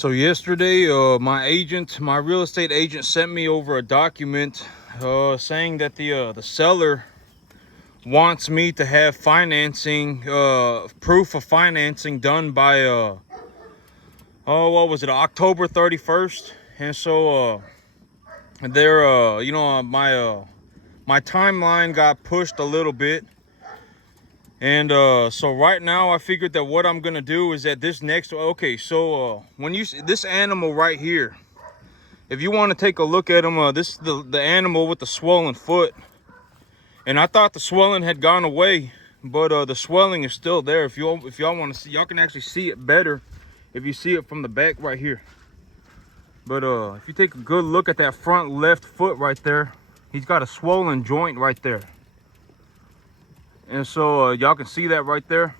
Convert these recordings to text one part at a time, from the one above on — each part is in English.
So yesterday, my real estate agent sent me over a document saying that the seller wants me to have financing, proof of financing done by, what was it, October 31st. And so my timeline got pushed a little bit. And so right now I figured that what I'm gonna do is that when you see this animal right here, if you want to take a look at him, this is the animal with the swollen foot. And I thought the swelling had gone away, but the swelling is still there. If y'all want to see, y'all can actually see it better if you see it from the back right here. But if you take a good look at that front left foot right there, he's got a swollen joint right there. And so y'all can see that right there.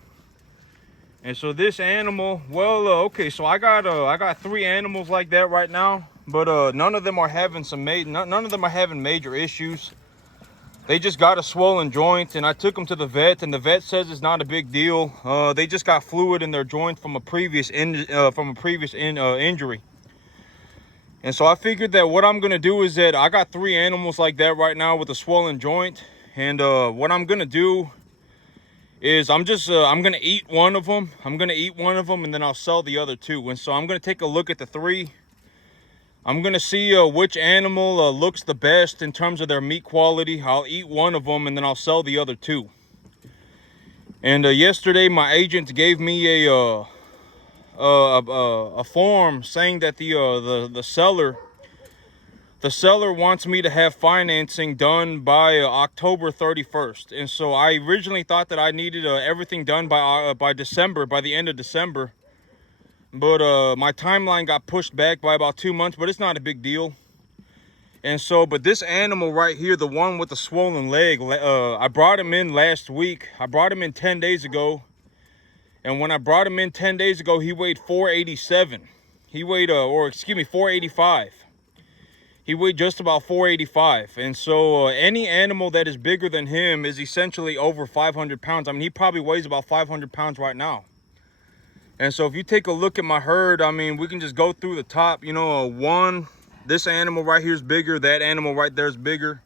And so this animal, so I got 3 animals like that right now, but none of them are having none of them are having major issues. They just got a swollen joint, and I took them to the vet, and the vet says it's not a big deal. They just got fluid in their joint from a previous injury. And so I figured that what I'm gonna do is that I got 3 animals like that right now with a swollen joint, and what I'm gonna do is I'm gonna eat one of them. And then I'll sell the other 2. And so I'm gonna take a look at the 3. I'm gonna see which animal looks the best in terms of their meat quality. I'll eat one of them and then I'll sell the other 2. And yesterday my agent gave me a form saying that the seller wants me to have financing done by October 31st. And so I originally thought that I needed everything done by December, by the end of December. But my timeline got pushed back by about 2 months, but it's not a big deal. And so, but this animal right here, the one with the swollen leg, I brought him in last week. I brought him in 10 days ago. And when I brought him in 10 days ago, he weighed 487. 485. He weighed just about 485. And so any animal that is bigger than him is essentially over 500 pounds. I mean, he probably weighs about 500 pounds right now. And so if you take a look at my herd, I mean, we can just go through the top. You know, this animal right here is bigger. That animal right there is bigger.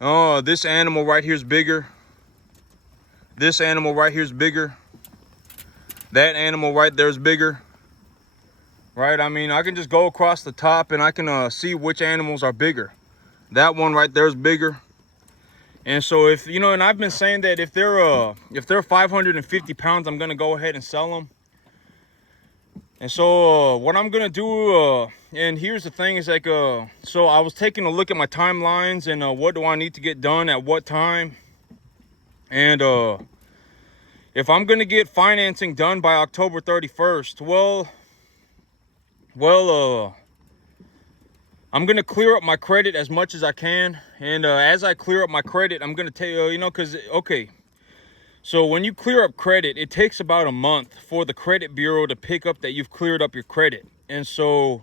Oh, this animal right here is bigger. This animal right here is bigger. That animal right there is bigger. Right? I mean, I can just go across the top and I can see which animals are bigger. That one right there is bigger. And so if, you know, and I've been saying that if they're 550 pounds, I'm going to go ahead and sell them. And so what I'm going to do, and here's the thing is like, so I was taking a look at my timelines and what do I need to get done at what time. And if I'm going to get financing done by October 31st, I'm going to clear up my credit as much as I can. And as I clear up my credit, I'm going to tell you, because, okay, so when you clear up credit, it takes about a month for the credit bureau to pick up that you've cleared up your credit. And so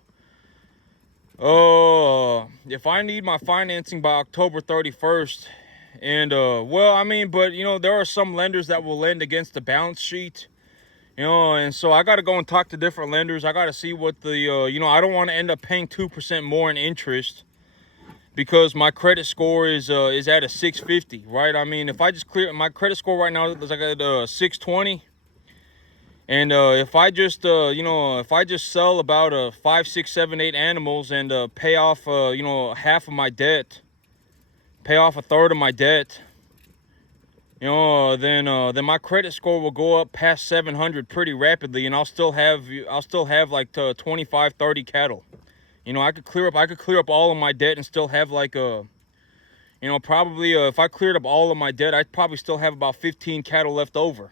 if I need my financing by October 31st, and but, you know, there are some lenders that will lend against the balance sheet. You know, and so I got to go and talk to different lenders. I got to see what I don't want to end up paying 2% more in interest because my credit score is at a 650, right? I mean, if I just clear my credit score right now is like a 620. And if I just, if I just sell about 5, 6, 7, 8 animals and pay off, half of my debt, pay off a third of my debt, then my credit score will go up past 700 pretty rapidly, and I'll still have like 25, 30 cattle. You know, I could clear up all of my debt and still have like probably if I cleared up all of my debt, I'd probably still have about 15 cattle left over.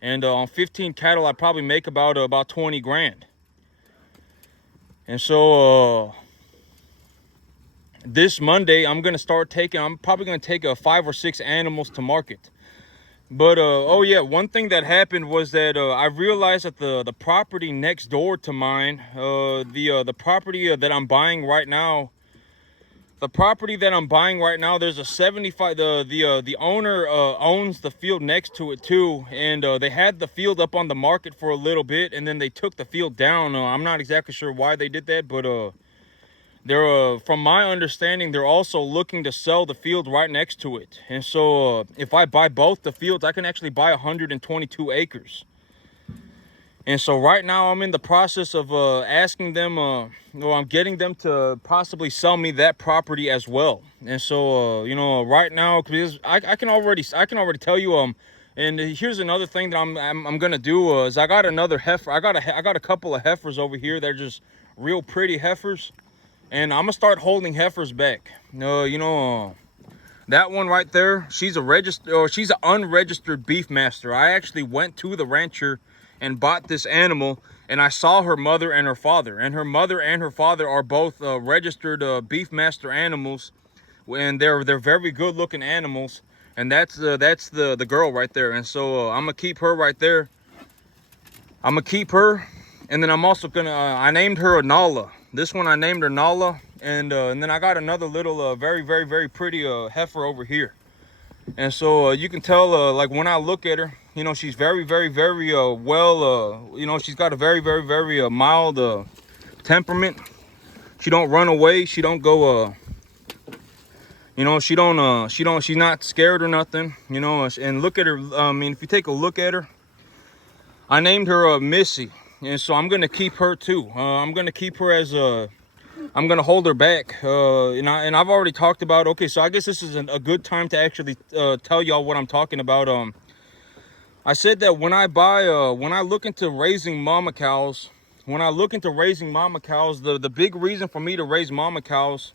And on 15 cattle, I'd probably make about 20 grand. And so this Monday, I'm probably going to take 5 or 6 animals to market. But, one thing that happened was that I realized that the property next door to mine, the property that I'm buying right now, the property that I'm buying right now, there's a 75, the owner owns the field next to it too, and they had the field up on the market for a little bit, and then they took the field down. I'm not exactly sure why they did that, but they're from my understanding, they're also looking to sell the field right next to it. And so if I buy both the fields, I can actually buy 122 acres. And so right now I'm in the process of asking them, I'm getting them to possibly sell me that property as well. And so, right now, because I can already tell you, and here's another thing that I'm gonna do is I got another heifer. I got a couple of heifers over here. They're just real pretty heifers, and I'm gonna start holding heifers back. That one right there, she's an unregistered beef master. I actually went to the rancher and bought this animal, and I saw her mother and her father, and her mother and her father are both registered beef master animals, and they're very good looking animals. And that's the girl right there. And so I'm gonna keep her right there. I'm gonna keep her, and then I'm also gonna I named her Nala. This one I named her Nala, and then I got another little very pretty heifer over here. And so you can tell, like when I look at her, she's very well, she's got a very mild temperament. She don't run away. She don't go, she's not scared or nothing, and look at her. I mean, if you take a look at her, I named her Missy, and so I'm gonna keep her too. I'm gonna keep her as I'm gonna hold her back, and I've already talked about. Okay, so I guess this is a good time to actually tell y'all what I'm talking about. I said that when I look into raising mama cows, the big reason for me to raise mama cows,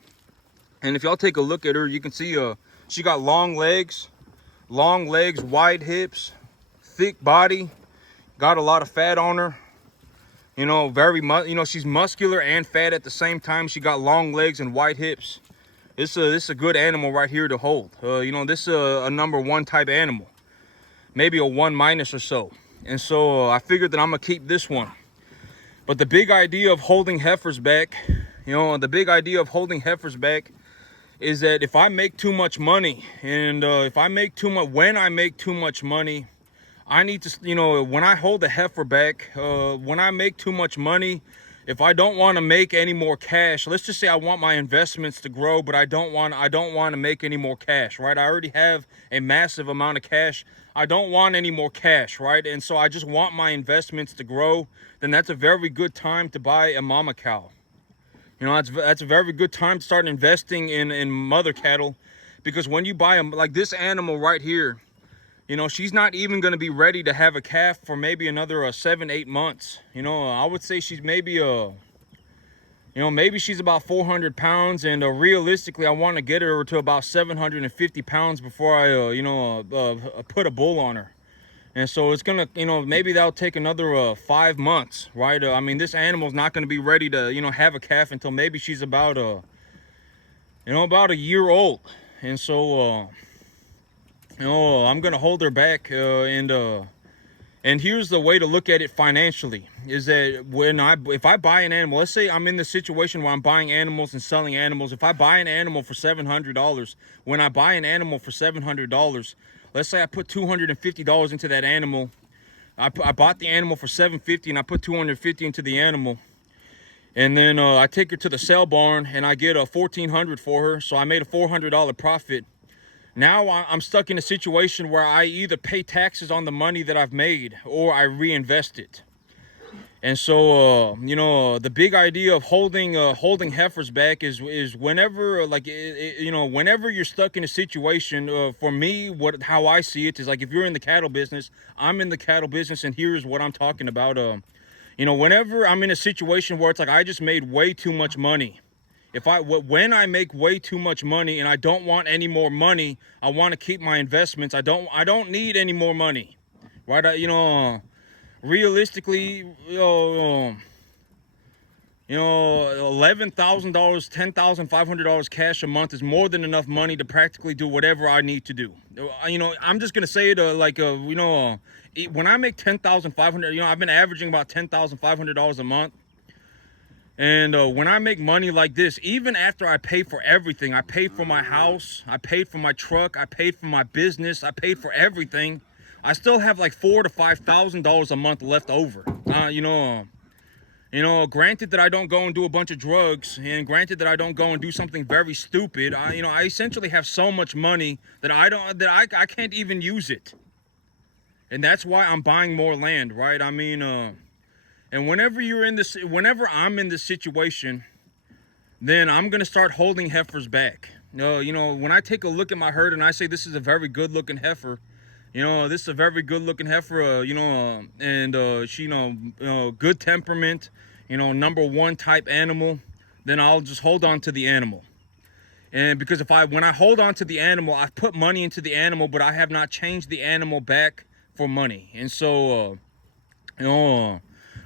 and if y'all take a look at her, you can see she got long legs, wide hips, thick body, got a lot of fat on her. She's muscular and fat at the same time. She got long legs and wide hips. This is a good animal right here to hold. This is a number 1 type animal, maybe a 1- or so. And so I figured that I'm gonna keep this one. But the big idea of holding heifers back, is that if I make too much money, and when I make too much money, I need to, when I hold the heifer back, when I make too much money, if I don't want to make any more cash, let's just say I want my investments to grow, but I don't want to make any more cash, right? I already have a massive amount of cash. I don't want any more cash, right? And so I just want my investments to grow. Then that's a very good time to buy a mama cow. That's a very good time to start investing in mother cattle, because when you buy them, like this animal right here, she's not even going to be ready to have a calf for maybe another 7-8 months. I would say she's maybe maybe she's about 400 pounds, and realistically I want to get her to about 750 pounds before I put a bull on her. And so it's gonna, maybe that'll take another 5 months, right? I mean, this animal's not going to be ready to have a calf until maybe she's about about a year old. And so I'm gonna hold her back, and here's the way to look at it financially, is that if I buy an animal, let's say I'm in the situation where I'm buying animals and selling animals. If I buy an animal for $700, when I buy an animal for $700, let's say I put $250 into that animal. I bought the animal for $750, and I put $250 into the animal. And then I take her to the sale barn, and I get a $1,400 for her, so I made a $400 profit. Now I'm stuck in a situation where I either pay taxes on the money that I've made, or I reinvest it. And so, the big idea of holding heifers back is whenever, whenever you're stuck in a situation. For me, how I see it is, like, if you're in the cattle business, I'm in the cattle business, and here's what I'm talking about. Whenever I'm in a situation where it's like I just made way too much money. When I make way too much money and I don't want any more money, I want to keep my investments. I don't need any more money, right? Realistically, $11,000, $10,500 cash a month is more than enough money to practically do whatever I need to do. I'm just gonna say it when I make $10,500, I've been averaging about $10,500 a month. And when I make money like this, even after I pay for everything, I paid for my house, I paid for my truck, I paid for my business, I paid for everything, I still have like $4,000 to $5,000 a month left over. Granted that I don't go and do a bunch of drugs, and granted that I don't go and do something very stupid, I essentially have so much money that I can't even use it. And that's why I'm buying more land, right? And whenever I'm in this situation, then I'm gonna start holding heifers back. When I take a look at my herd and I say this is a very good looking heifer, this is a very good looking heifer, and she, good temperament, number one type animal, then I'll just hold on to the animal. And because when I hold on to the animal, I've put money into the animal, but I have not changed the animal back for money. And so,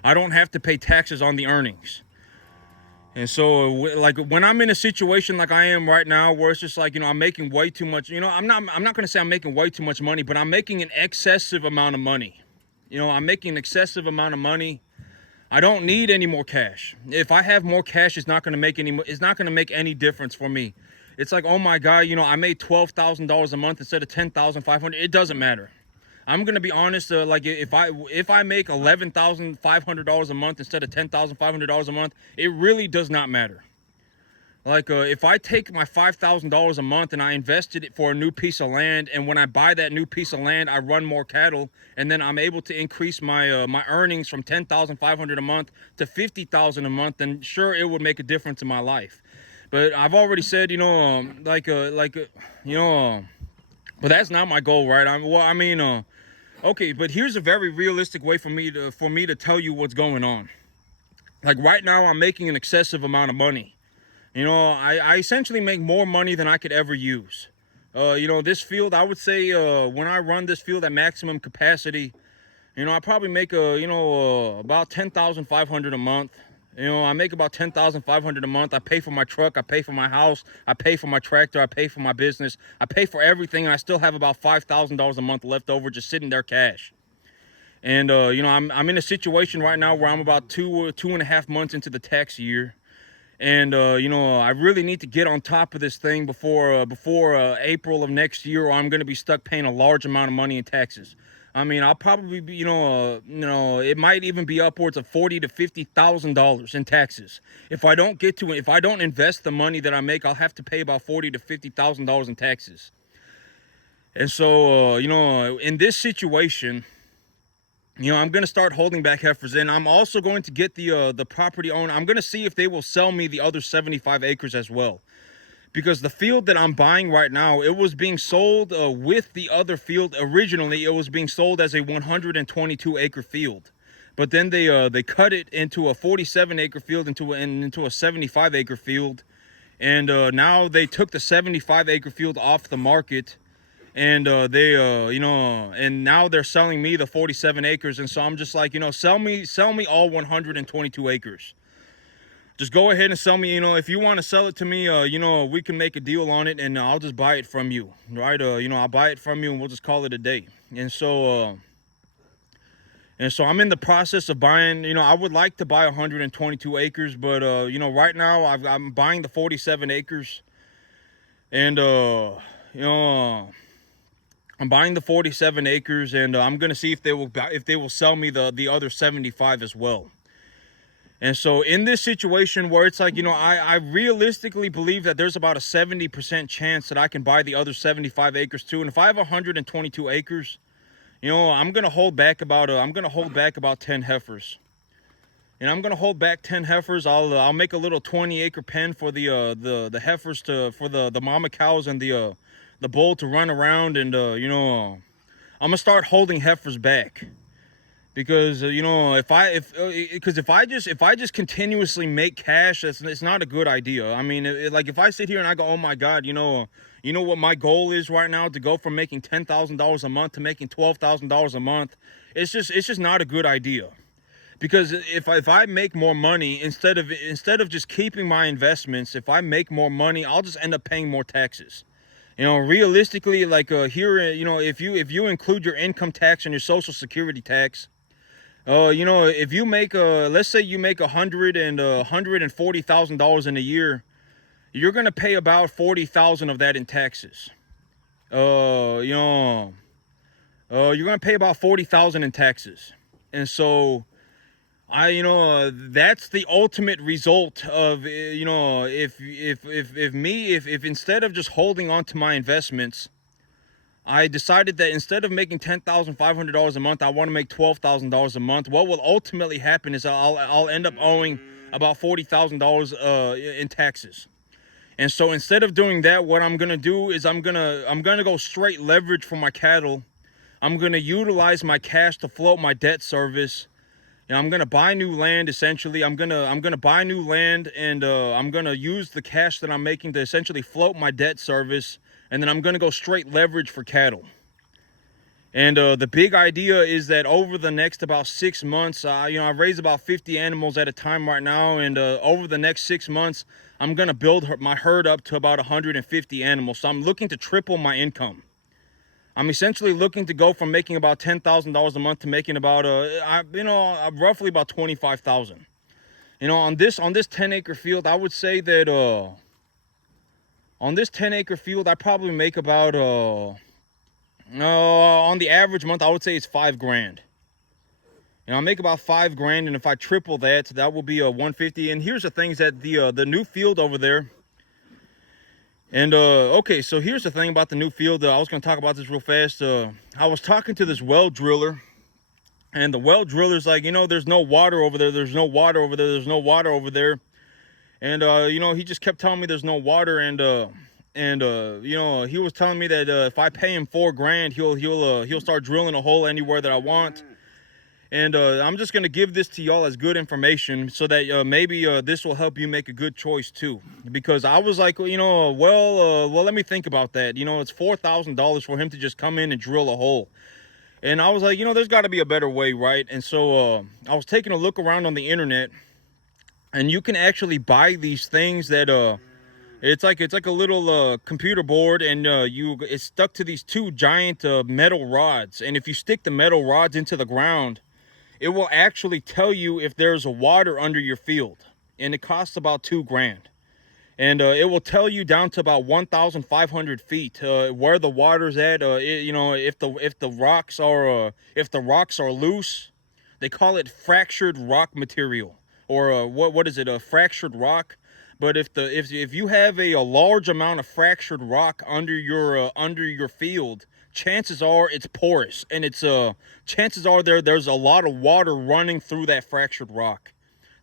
I don't have to pay taxes on the earnings. And so, like, when I'm in a situation like I am right now, where it's just like, I'm making way too much, I'm not going to say I'm making way too much money, but I'm making an excessive amount of money. I'm making an excessive amount of money. I don't need any more cash. If I have more cash, it's not going to make any difference for me. It's like, oh my God, I made $12,000 a month instead of $10,500. It doesn't matter. I'm gonna be honest. Like, if I make $11,500 a month instead of $10,500 a month, it really does not matter. Like, if I take my $5,000 a month and I invested it for a new piece of land, and when I buy that new piece of land, I run more cattle, and then I'm able to increase my my earnings from $10,500 a month to $50,000 a month, then sure, it would make a difference in my life. But I've already said, but that's not my goal, right? Okay, but here's a very realistic way for me to tell you what's going on. Like, right now, I'm making an excessive amount of money. I essentially make more money than I could ever use. This field, I would say, when I run this field at maximum capacity, I probably make about $10,500 a month. I make about $10,500 a month. I pay for my truck, I pay for my house, I pay for my tractor, I pay for my business, I pay for everything, and I still have about $5,000 a month left over just sitting there cash. And I'm in a situation right now where I'm about 2.5 months into the tax year. And I really need to get on top of this thing before April of next year, or I'm going to be stuck paying a large amount of money in taxes. I'll probably be, it might even be upwards of $40,000 to $50,000 in taxes. If I don't invest the money that I make, I'll have to pay about $40,000 to $50,000 in taxes. And so, in this situation, I'm going to start holding back heifers, and I'm also going to get the property owner. I'm going to see if they will sell me the other 75 acres as well. Because the field that I'm buying right now, it was being sold with the other field. Originally, it was being sold as a 122 acre field. But then they cut it into a 47 acre field into a 75 acre field. And now they took the 75 acre field off the market. And and now they're selling me the 47 acres. And so I'm just like, sell me all 122 acres. Just go ahead and sell me, if you want to sell it to me, we can make a deal on it, and I'll just buy it from you, right? I'll buy it from you, and we'll just call it a day. And so I'm in the process of buying, I would like to buy 122 acres, but, right now I'm buying the 47 acres, and, I'm buying the 47 acres, and I'm going to see if they will sell me the other 75 as well. And so in this situation where it's like, I realistically believe that there's about a 70% chance that I can buy the other 75 acres too. And if I have 122 acres, I'm going to hold back about 10 heifers. And I'm going to hold back 10 heifers. I'll make a little 20-acre pen for the heifers for the mama cows and the bull to run around, and I'm going to start holding heifers back. Because if I just continuously make cash, it's not a good idea. Like, if I sit here and I go, oh my God, what my goal is right now, to go from making $10,000 a month to making $12,000 a month, it's just not a good idea. Because if I make more money, instead of just keeping my investments, if I make more money, I'll just end up paying more taxes. Realistically, like, here, if you include your income tax and your Social Security tax, You know, if you make let's say you make $140,000 in a year, you're gonna pay about 40,000 of that in taxes. You know, you're gonna pay about 40,000 in taxes, and so you know, that's the ultimate result of, you know, if instead of just holding on to my investments, I decided that instead of making $10,500 a month, I want to make $12,000 a month. What will ultimately happen is I'll end up owing about $40,000 in taxes. And so instead of doing that, what I'm gonna do is I'm gonna go straight leverage for my cattle. I'm gonna utilize my cash to float my debt service. You know, I'm gonna buy new land. Essentially, I'm gonna buy new land, and I'm gonna use the cash that I'm making to essentially float my debt service, and then I'm gonna go straight leverage for cattle. And the big idea is that over the next about 6 months, you know, I raise about 50 animals at a time right now, and over the next 6 months, I'm gonna build my herd up to about 150 animals. So I'm looking to triple my income. I'm essentially looking to go from making about $10,000 a month to making about roughly about 25,000. You know, on this 10-acre field, I would say that on this 10-acre field, I probably make about on the average month, I would say it's $5,000. You know, I make about $5,000, and if I triple that, that will be a 150. And here's the things that the new field over there. And okay, so here's the thing about the new field. I was going to talk about this real fast. I was talking to this well driller, and the well driller's like, you know, there's no water over there. There's no water over there. There's no water over there. And you know, he just kept telling me there's no water. And you know, he was telling me that if I pay him $4,000, he'll start drilling a hole anywhere that I want. And I'm just going to give this to y'all as good information so that maybe this will help you make a good choice too. Because I was like, you know, well, let me think about that. You know, it's $4,000 for him to just come in and drill a hole. And I was like, you know, there's got to be a better way, right? And so I was taking a look around on the internet, and you can actually buy these things that it's like a little computer board, and it's stuck to these two giant metal rods. And if you stick the metal rods into the ground, it will actually tell you if there's a water under your field, and it costs about $2,000. And it will tell you down to about 1,500 feet where the water's at. You know, if the rocks are loose, they call it fractured rock material, or what is it? A fractured rock. But if you have a large amount of fractured rock under your field, chances are it's porous, and it's chances are there's a lot of water running through that fractured rock.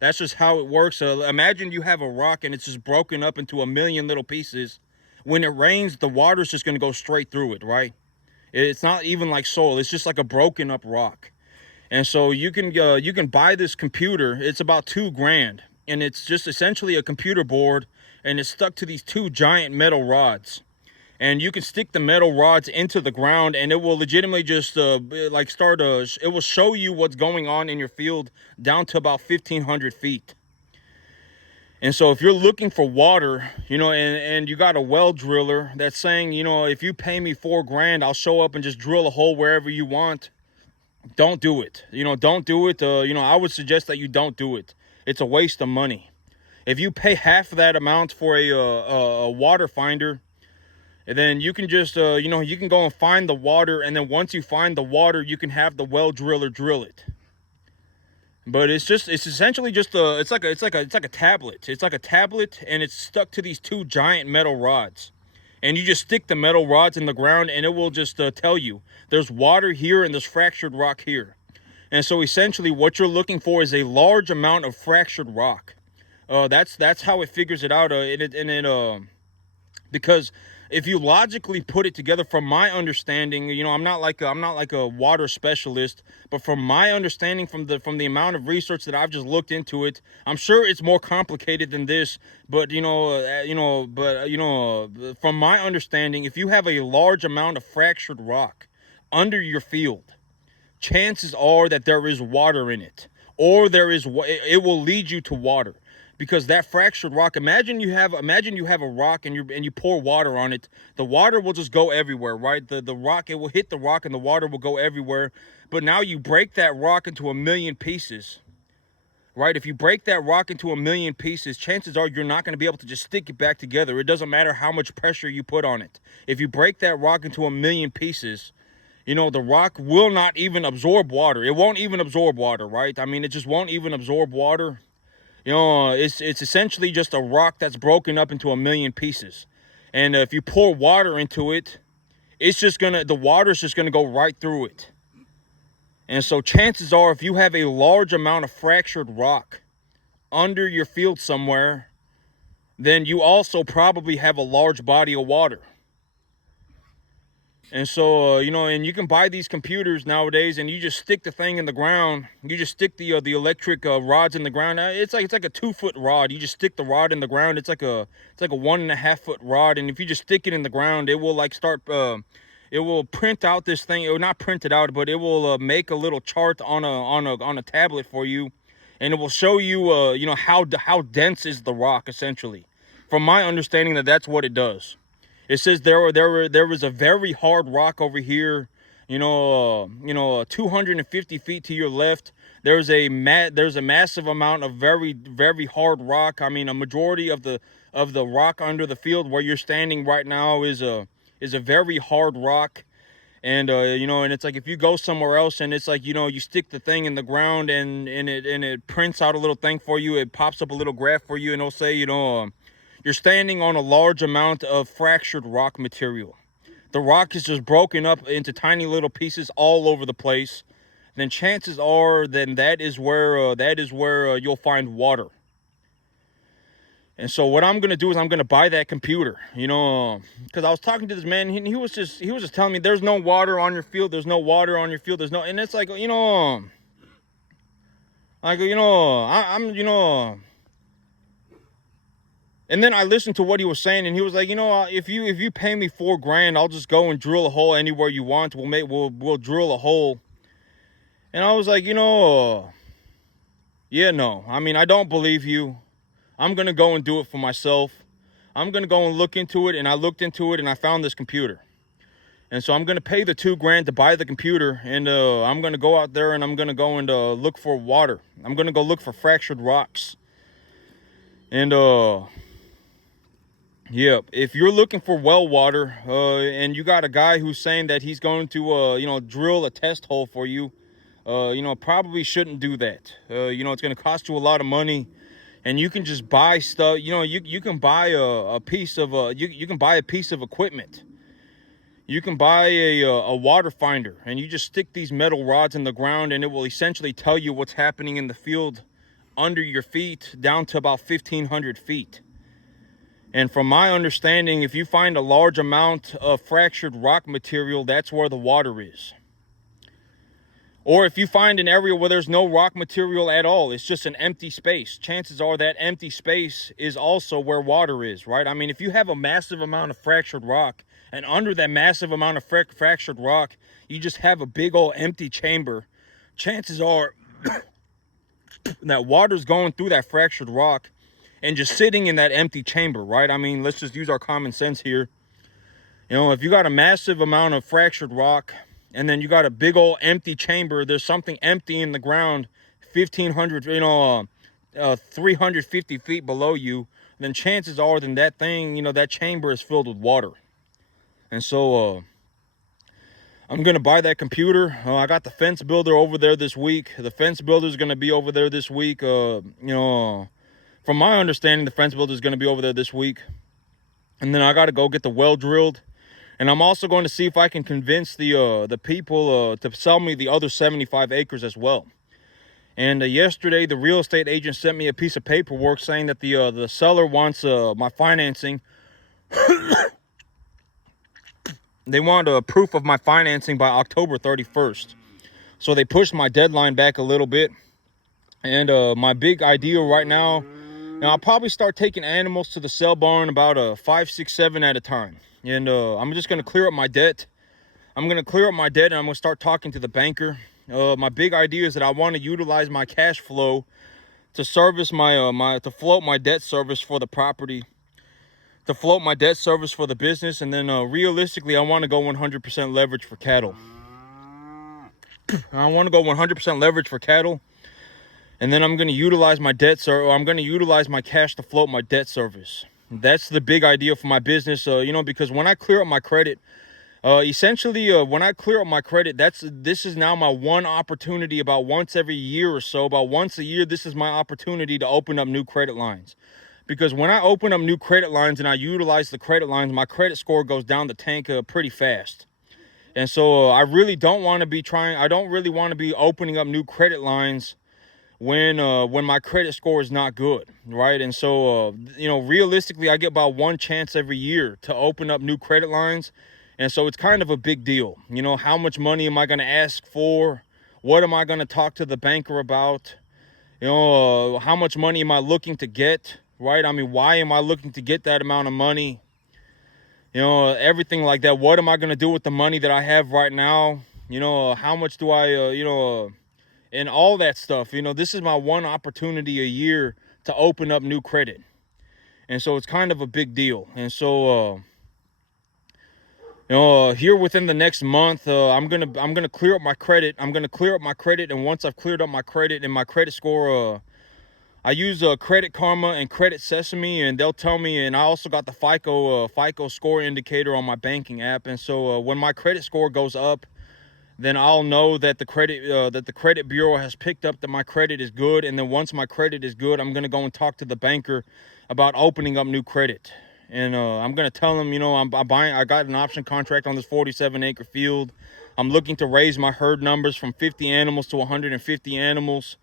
That's just how it works. Imagine you have a rock and it's just broken up into a million little pieces. When it rains, the water's just going to go straight through it, right? It's not even like soil. It's just like a broken up rock. And so you can buy this computer. It's about $2,000, and it's just essentially a computer board, and it's stuck to these two giant metal rods. And you can stick the metal rods into the ground, and it will legitimately just it will show you what's going on in your field down to about 1,500 feet. And so if you're looking for water, you know, and you got a well driller that's saying, you know, if you pay me $4,000, I'll show up and just drill a hole wherever you want. Don't do it. You know, don't do it. You know, I would suggest that you don't do it. It's a waste of money. If you pay half of that amount for a water finder, and then you can just, you know, you can go and find the water. And then once you find the water, you can have the well driller drill it. But it's essentially just it's like a tablet. It's like a tablet, and it's stuck to these two giant metal rods. And you just stick the metal rods in the ground, and it will just tell you there's water here and there's fractured rock here. And so essentially what you're looking for is a large amount of fractured rock. That's how it figures it out. Because if you logically put it together, from my understanding, you know, I'm not like a water specialist, but from my understanding, from the amount of research that I've just looked into it, I'm sure it's more complicated than this. But from my understanding, if you have a large amount of fractured rock under your field, chances are that there is water in it, or it will lead you to water. because that fractured rock, imagine you have a rock and you pour water on it. The water will just go everywhere, right? The rock, it will hit the rock and the water will go everywhere. But now you break that rock into a million pieces, right? If you break that rock into a million pieces, chances are you're not going to be able to just stick it back together. It doesn't matter how much pressure you put on it. If you break that rock into a million pieces, you know, the rock will not even absorb water. It won't even absorb water, right? I mean, it just won't even absorb water. You know, it's essentially just a rock that's broken up into a million pieces. And if you pour water into it, the water's just gonna go right through it. And so chances are, if you have a large amount of fractured rock under your field somewhere, then you also probably have a large body of water. And so, you know, and you can buy these computers nowadays, and you just stick the thing in the ground. You just stick the electric rods in the ground. It's like a 2-foot rod. You just stick the rod in the ground. It's like a 1.5-foot rod, and if you just stick it in the ground, it will like start. It will print out this thing. It will not print it out, but it will make a little chart on a tablet for you, and it will show you you know, how dense is the rock, essentially. From my understanding, that's what it does. It says there was a very hard rock over here, you know, 250 feet to your left. There's a massive amount of very, very hard rock. I mean, a majority of the rock under the field where you're standing right now is a very hard rock. And you know, and it's like if you go somewhere else and it's like, you know, you stick the thing in the ground and it prints out a little thing for you. It pops up a little graph for you, and it'll say, you know, you're standing on a large amount of fractured rock material. The rock is just broken up into tiny little pieces all over the place. Then chances are, then that is where you'll find water. And so what I'm gonna do is I'm gonna buy that computer, you know, because I was talking to this man. He was just telling me there's no water on your field. There's no water on your field. There's no, and it's like, you know, I'm, you know. And then I listened to what he was saying, and he was like, you know, if you pay me $4,000, I'll just go and drill a hole anywhere you want. We'll drill a hole. And I was like, you know, yeah, no. I mean, I don't believe you. I'm gonna go and do it for myself. I'm gonna go and look into it, and I looked into it, and I found this computer. And so I'm gonna pay the $2,000 to buy the computer, and I'm gonna go out there and I'm gonna go and look for water. I'm gonna go look for fractured rocks. And yeah, if you're looking for well water, and you got a guy who's saying that he's going to, you know, drill a test hole for you, you know, probably shouldn't do that. You know, it's going to cost you a lot of money, and you can just buy stuff. You know, you can buy a piece of you can buy a piece of equipment. You can buy a water finder, and you just stick these metal rods in the ground, and it will essentially tell you what's happening in the field under your feet down to about 1,500 feet. And from my understanding, if you find a large amount of fractured rock material, that's where the water is. Or if you find an area where there's no rock material at all, it's just an empty space, chances are that empty space is also where water is, right? I mean, if you have a massive amount of fractured rock, and under that massive amount of fractured rock, you just have a big old empty chamber, chances are that water's going through that fractured rock and just sitting in that empty chamber, right? I mean, let's just use our common sense here. You know, if you got a massive amount of fractured rock and then you got a big old empty chamber, there's something empty in the ground 1,500, you know, 350 feet below you, then chances are then that thing, you know, that chamber is filled with water. And so I'm going to buy that computer. I got the fence builder over there this week. The fence builder is going to be over there this week, you know. From my understanding, the fence builder is going to be over there this week. And then I got to go get the well drilled. And I'm also going to see if I can convince the people to sell me the other 75 acres as well. And yesterday, the real estate agent sent me a piece of paperwork saying that the seller wants my financing. They want a proof of my financing by October 31st. So they pushed my deadline back a little bit. And my big idea right now, I'll probably start taking animals to the sale barn about 5, 6, 7 at a time. And I'm just going to clear up my debt. I'm going to clear up my debt, and I'm going to start talking to the banker. My big idea is that I want to utilize my cash flow to service my to float my debt service for the property, to float my debt service for the business, and then realistically, I want to go 100% leverage for cattle. I want to go 100% leverage for cattle, and then I'm going to utilize my I'm going to utilize my cash to float my debt service. That's the big idea for my business, because when I clear up my credit, essentially, when I clear up my credit, this is now my one opportunity. About once every year or so, about once a year, this is my opportunity to open up new credit lines. Because when I open up new credit lines and I utilize the credit lines, my credit score goes down the tank pretty fast. And so I really don't want to be I don't really want to be opening up new credit lines when my credit score is not good, right? And so, realistically, I get about one chance every year to open up new credit lines. And so it's kind of a big deal. How much money am I going to ask for? What am I going to talk to the banker about? How much money am I looking to get, right? I mean, why am I looking to get that amount of money? Everything like that. What am I going to do with the money that I have right now? How much do I, and all that stuff. This is my one opportunity a year to open up new credit. And so it's kind of a big deal. And so, here within the next month, I'm gonna clear up my credit. And once I've cleared up my credit and my credit score, I use Credit Karma and Credit Sesame, and they'll tell me. And I also got the FICO score indicator on my banking app. And so when my credit score goes up, then I'll know that the credit bureau has picked up that my credit is good. And then once my credit is good, I'm gonna go and talk to the banker about opening up new credit. And I'm gonna tell them, I got an option contract on this 47-acre field. I'm looking to raise my herd numbers from 50 animals to 150 animals.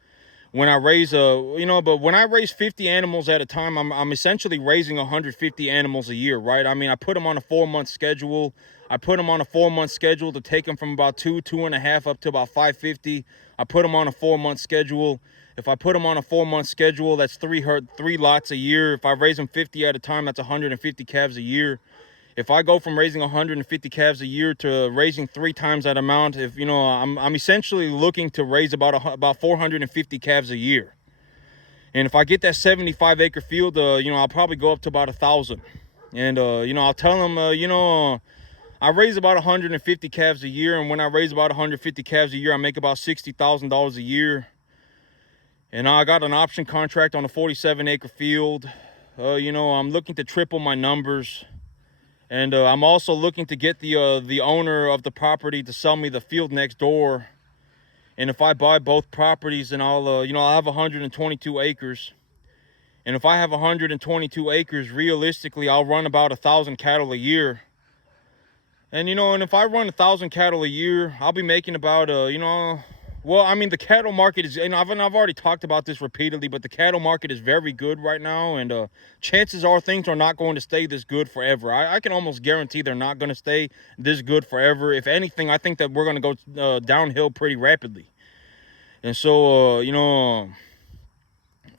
When I raise but when I raise 50 animals at a time, I'm essentially raising 150 animals a year, right? I mean, I put them on a 4-month schedule. To take them from about 2.5 up to about 550. I put them on a 4-month schedule. If I put them on a 4-month schedule, that's 3 lots a year. If I raise them 50 at a time, that's 150 calves a year. If I go from raising 150 calves a year to raising 3 times that amount, I'm essentially looking to raise about 450 calves a year. And if I get that 75-acre field, I'll probably go up to about 1,000. And I'll tell them, I raise about 150 calves a year, and when I raise about 150 calves a year, I make about $60,000 a year. And I got an option contract on a 47-acre field. I'm looking to triple my numbers. And I'm also looking to get the owner of the property to sell me the field next door. And if I buy both properties, then I'll have 122 acres. And if I have 122 acres, realistically, I'll run about 1,000 cattle a year. And and if I run 1,000 cattle a year, I'll be making about well, I mean, the cattle market is, and I've already talked about this repeatedly, but the cattle market is very good right now, and chances are things are not going to stay this good forever. I can almost guarantee they're not going to stay this good forever. If anything, I think that we're going to go downhill pretty rapidly. And so,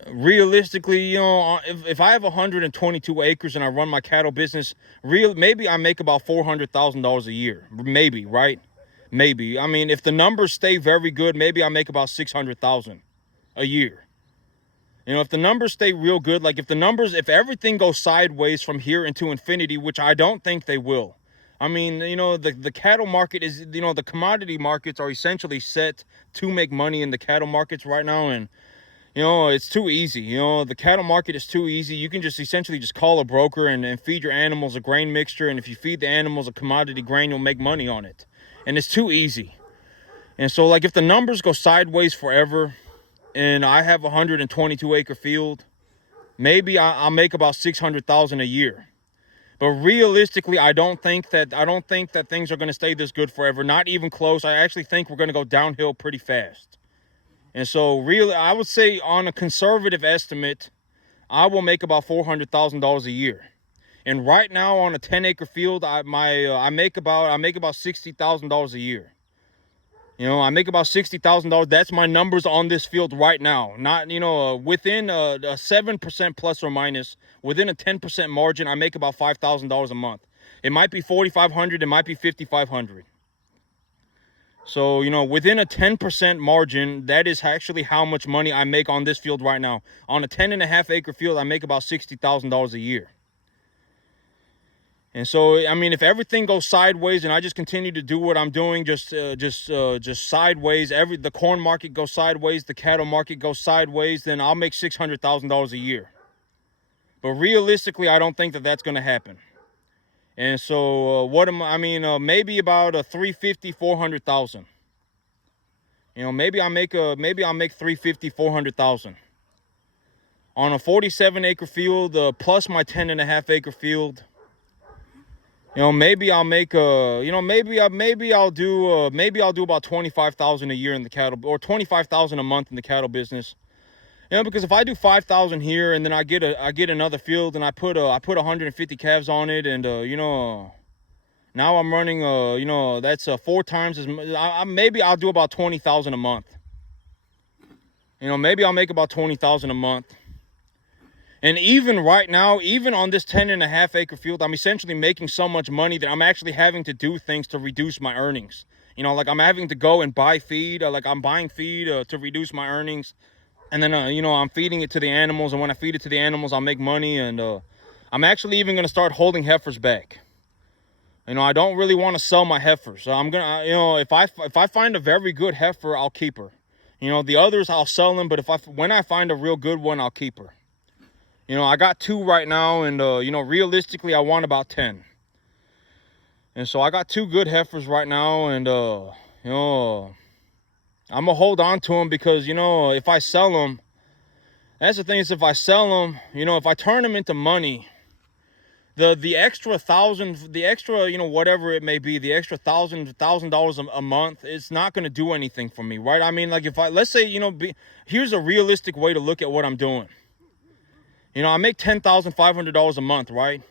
realistically, if I have 122 acres and I run my cattle business, maybe I make about $400,000 a year, maybe, right? Maybe. I mean, if the numbers stay very good, maybe I make about 600,000 a year. If the numbers stay real good, like if everything goes sideways from here into infinity, which I don't think they will. I mean, the cattle market is, the commodity markets are essentially set to make money in the cattle markets right now. And, it's too easy. The cattle market is too easy. You can just essentially just call a broker and feed your animals a grain mixture. And if you feed the animals a commodity grain, you'll make money on it. And it's too easy. And so, like, if the numbers go sideways forever and I have a 122-acre field, maybe I'll make about 600,000 a year. But realistically, I don't think that things are going to stay this good forever. Not even close. I actually think we're going to go downhill pretty fast. And so, really, I would say on a conservative estimate, I will make about $400,000 a year. And right now on a 10-acre field, I make about $60,000 a year. I make about $60,000. That's my numbers on this field right now. Not, within a 7% plus or minus, within a 10% margin, I make about $5,000 a month. It might be $4,500. It might be $5,500. So, you know, within a 10% margin, that is actually how much money I make on this field right now. On a 10.5 acre field, I make about $60,000 a year. And so, I mean, if everything goes sideways and I just continue to do what I'm doing, just sideways, the corn market goes sideways, the cattle market goes sideways, then I'll make $600,000 a year. But realistically, I don't think that that's going to happen. And so, maybe about a 350, 400,000. You know, maybe I'll make 350, 400,000 on a 47 acre field, plus my 10.5 acre field. You know, maybe I'll make maybe I'll do about 25,000 a year in the cattle, or 25,000 a month in the cattle business. You know, because if I do 5,000 here and then I get another field and I put 150 calves on it, and now I'm running that's 4 times as much. Maybe I'll do about 20,000 a month. You know, maybe I'll make about 20,000 a month. And even right now, even on this 10.5 acre field, I'm essentially making so much money that I'm actually having to do things to reduce my earnings. You know, like I'm having to go and buy feed, like I'm buying feed to reduce my earnings. And then, I'm feeding it to the animals. And when I feed it to the animals, I'll make money. And I'm actually even going to start holding heifers back. You know, I don't really want to sell my heifers. So I'm going to, if I find a very good heifer, I'll keep her. You know, the others, I'll sell them. But when I find a real good one, I'll keep her. You know, I got 2 right now, and, realistically, I want about 10. And so I got 2 good heifers right now, and, I'm going to hold on to them because, if I sell them, that's the thing is if I sell them, if I turn them into money, the extra $1,000, the extra, whatever it may be, the extra $1,000 a month, it's not going to do anything for me, right? I mean, like let's say, here's a realistic way to look at what I'm doing. You know, I make $10,500 a month, right?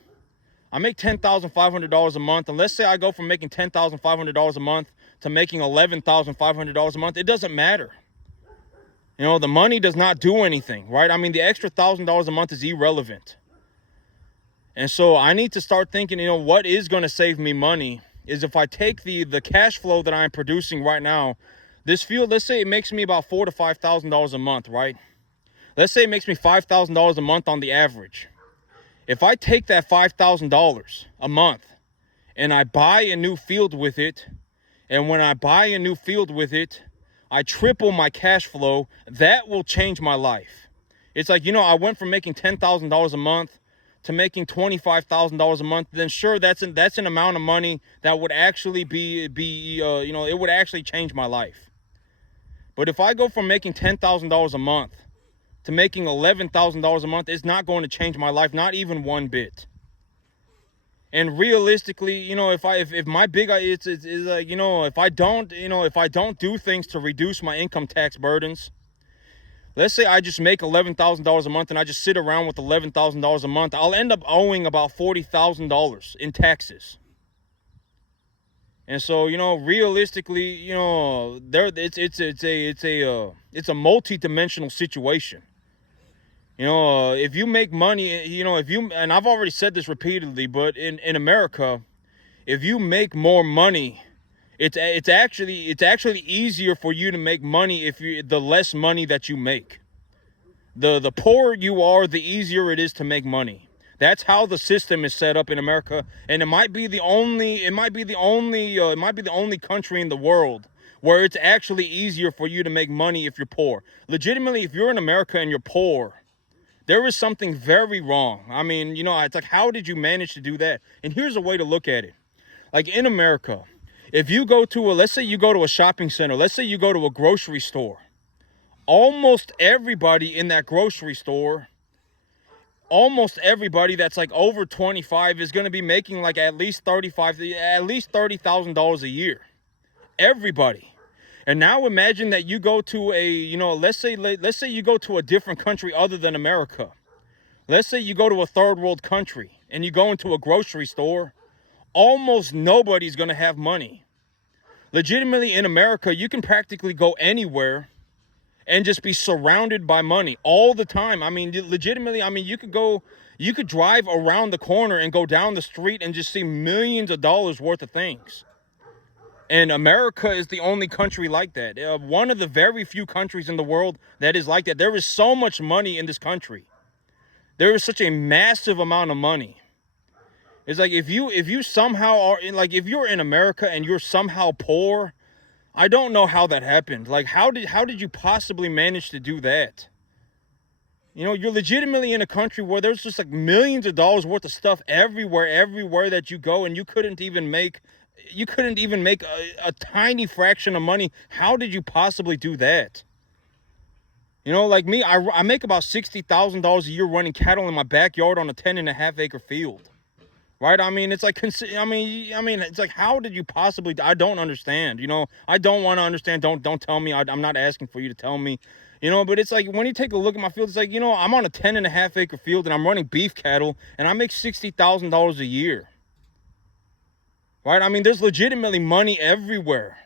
I make $10,500 a month. And let's say I go from making $10,500 a month to making $11,500 a month. It doesn't matter. You know, the money does not do anything, right? I mean, the extra $1,000 a month is irrelevant. And so I need to start thinking, what is going to save me money is if I take the cash flow that I'm producing right now, this field, let's say it makes me about $4,000 to $5,000 a month, right? Let's say it makes me $5,000 a month on the average. If I take that $5,000 a month and I buy a new field with it, and when I buy a new field with it, I triple my cash flow, that will change my life. It's like, I went from making $10,000 a month to making $25,000 a month. Then sure, that's an amount of money that would actually it would actually change my life. But if I go from making $10,000 a month to making $11,000 a month, it's not going to change my life, not even one bit. And realistically, if my big it's like, if I don't do things to reduce my income tax burdens, let's say I just make $11,000 a month and I just sit around with $11,000 a month, I'll end up owing about $40,000 in taxes. And so, realistically, it's a multi-dimensional situation. If you make money, and I've already said this repeatedly, but in America, if you make more money, it's actually easier for you to make money the less money that you make. The poorer you are, the easier it is to make money. That's how the system is set up in America, and it might be the only country in the world where it's actually easier for you to make money if you're poor. Legitimately, if you're in America and you're poor, there is something very wrong. I mean, it's like, how did you manage to do that? And here's a way to look at it. Like in America, if you go to let's say you go to a shopping center, let's say you go to a grocery store, almost everybody in that grocery store, almost everybody that's like over 25 is going to be making like at least $30,000 a year. Everybody. And now imagine that you go to let's say you go to a different country other than America. Let's say you go to a third world country and you go into a grocery store, almost nobody's going to have money. Legitimately in America, you can practically go anywhere and just be surrounded by money all the time. I mean, legitimately, you could drive around the corner and go down the street and just see millions of dollars worth of things. And America is the only country like that. One of the very few countries in the world that is like that. There is so much money in this country. There is such a massive amount of money. It's like if you somehow are in, like, if you're in America and you're somehow poor, I don't know how that happened. Like, how did you possibly manage to do that? You know, you're legitimately in a country where there's just like millions of dollars worth of stuff everywhere that you go, and you couldn't even make a tiny fraction of money. How did you possibly do that? You know, like me, I make about $60,000 a year running cattle in my backyard on a 10.5 acre field. Right? I mean, it's like, it's like, how did you possibly, I don't understand, you know, I don't want to understand. Don't tell me. I'm not asking for you to tell me, you know, but it's like, when you take a look at my field, it's like, you know, I'm on a 10.5 acre field and I'm running beef cattle and I make $60,000 a year. Right? I mean, there's legitimately money everywhere.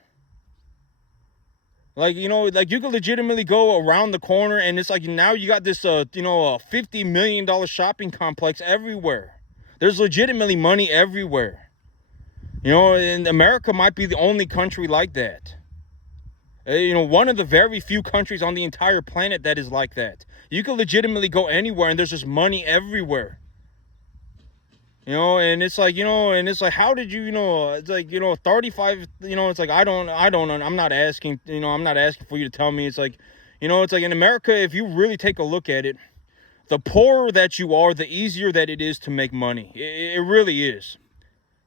Like, you know, like you could legitimately go around the corner and it's like, now you got this, you know, $50 million shopping complex everywhere. There's legitimately money everywhere. You know, and America might be the only country like that. You know, one of the very few countries on the entire planet that is like that. You can legitimately go anywhere and there's just money everywhere. You know, and it's like, you know, and it's like, how did you, you know, it's like, you know, 35, you know, it's like, I'm not asking, you know, I'm not asking for you to tell me. It's like, you know, it's like in America, if you really take a look at it, the poorer that you are, the easier that it is to make money. It really is.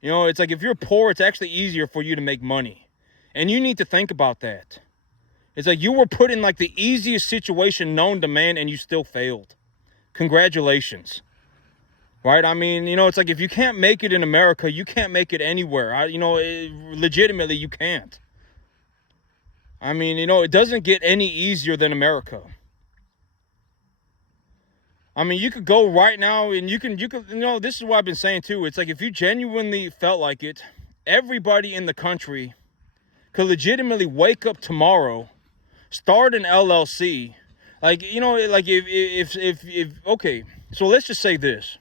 You know, it's like if you're poor, it's actually easier for you to make money. And you need to think about that. It's like you were put in like the easiest situation known to man and you still failed. Congratulations. Right? I mean, you know, it's like if you can't make it in America, you can't make it anywhere. You know, legitimately, you can't. I mean, you know, it doesn't get any easier than America. I mean, you could go right now and you could, you know, this is what I've been saying too. It's like if you genuinely felt like it, everybody in the country could legitimately wake up tomorrow, start an LLC. Like, you know, like if okay, so let's just say this.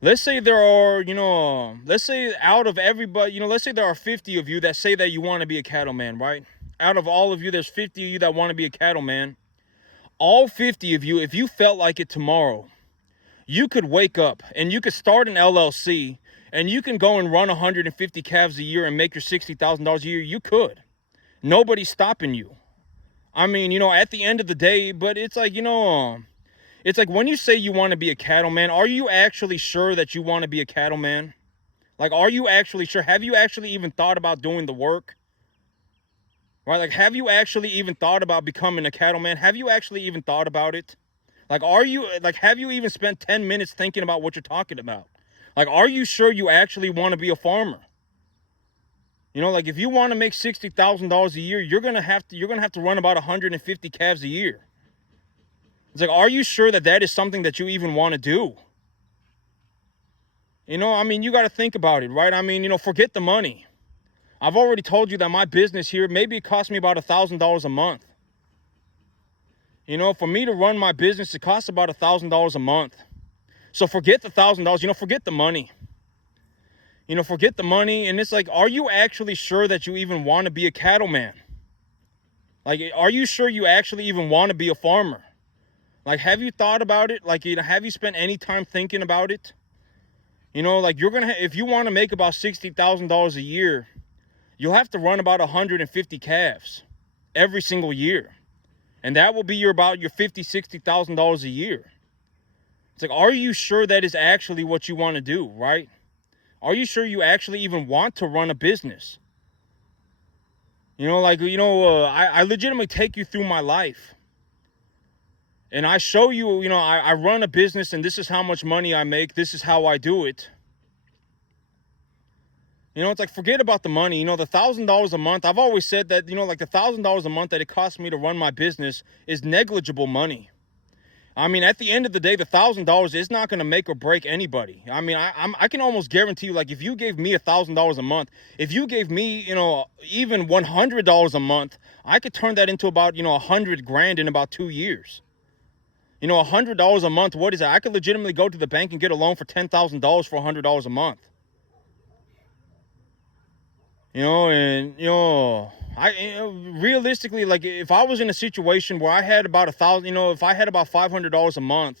Let's say there are, you know, let's say out of everybody, you know, let's say there are 50 of you that say that you want to be a cattleman, right? Out of all of you, there's 50 of you that want to be a cattleman. All 50 of you, if you felt like it tomorrow, you could wake up and you could start an LLC and you can go and run 150 calves a year and make your $60,000 a year. You could. Nobody's stopping you. I mean, you know, at the end of the day, but it's like, you know, it's like when you say you want to be a cattleman, are you actually sure that you want to be a cattleman? Like, are you actually sure? Have you actually even thought about doing the work? Right? Like, have you actually even thought about becoming a cattleman? Have you actually even thought about it? Like, have you even spent 10 minutes thinking about what you're talking about? Like, are you sure you actually want to be a farmer? You know, like if you want to make $60,000 a year, you're going to have to run about 150 calves a year. It's like, are you sure that is something that you even want to do? You know, I mean, you got to think about it, right? I mean, you know, forget the money. I've already told you that my business here, maybe it costs me about $1,000 a month. You know, for me to run my business, it costs about $1,000 a month. So forget the $1,000, you know, forget the money. You know, forget the money. And it's like, are you actually sure that you even want to be a cattleman? Like, are you sure you actually even want to be a farmer? Like, have you thought about it? Like, you know, have you spent any time thinking about it? You know, like if you want to make about $60,000 a year, you'll have to run about 150 calves every single year. And that will be your $50,000, $60,000 a year. It's like, are you sure that is actually what you want to do, right? Are you sure you actually even want to run a business? You know, like, you know, I legitimately take you through my life. And I show you, you know, I run a business and this is how much money I make. This is how I do it. You know, it's like, forget about the money. You know, the $1,000 a month, I've always said that, you know, like the $1,000 a month that it costs me to run my business is negligible money. I mean, at the end of the day, the $1,000 is not going to make or break anybody. I mean, I can almost guarantee you, like, if you gave me $1,000 a month, if you gave me, you know, even $100 a month, I could turn that into about, you know, $100,000 in about 2 years. You know, $100 a month, what is that? I could legitimately go to the bank and get a loan for $10,000 for $100 a month. And realistically, like if I was in a situation where I had about $1,000, if I had about $500 a month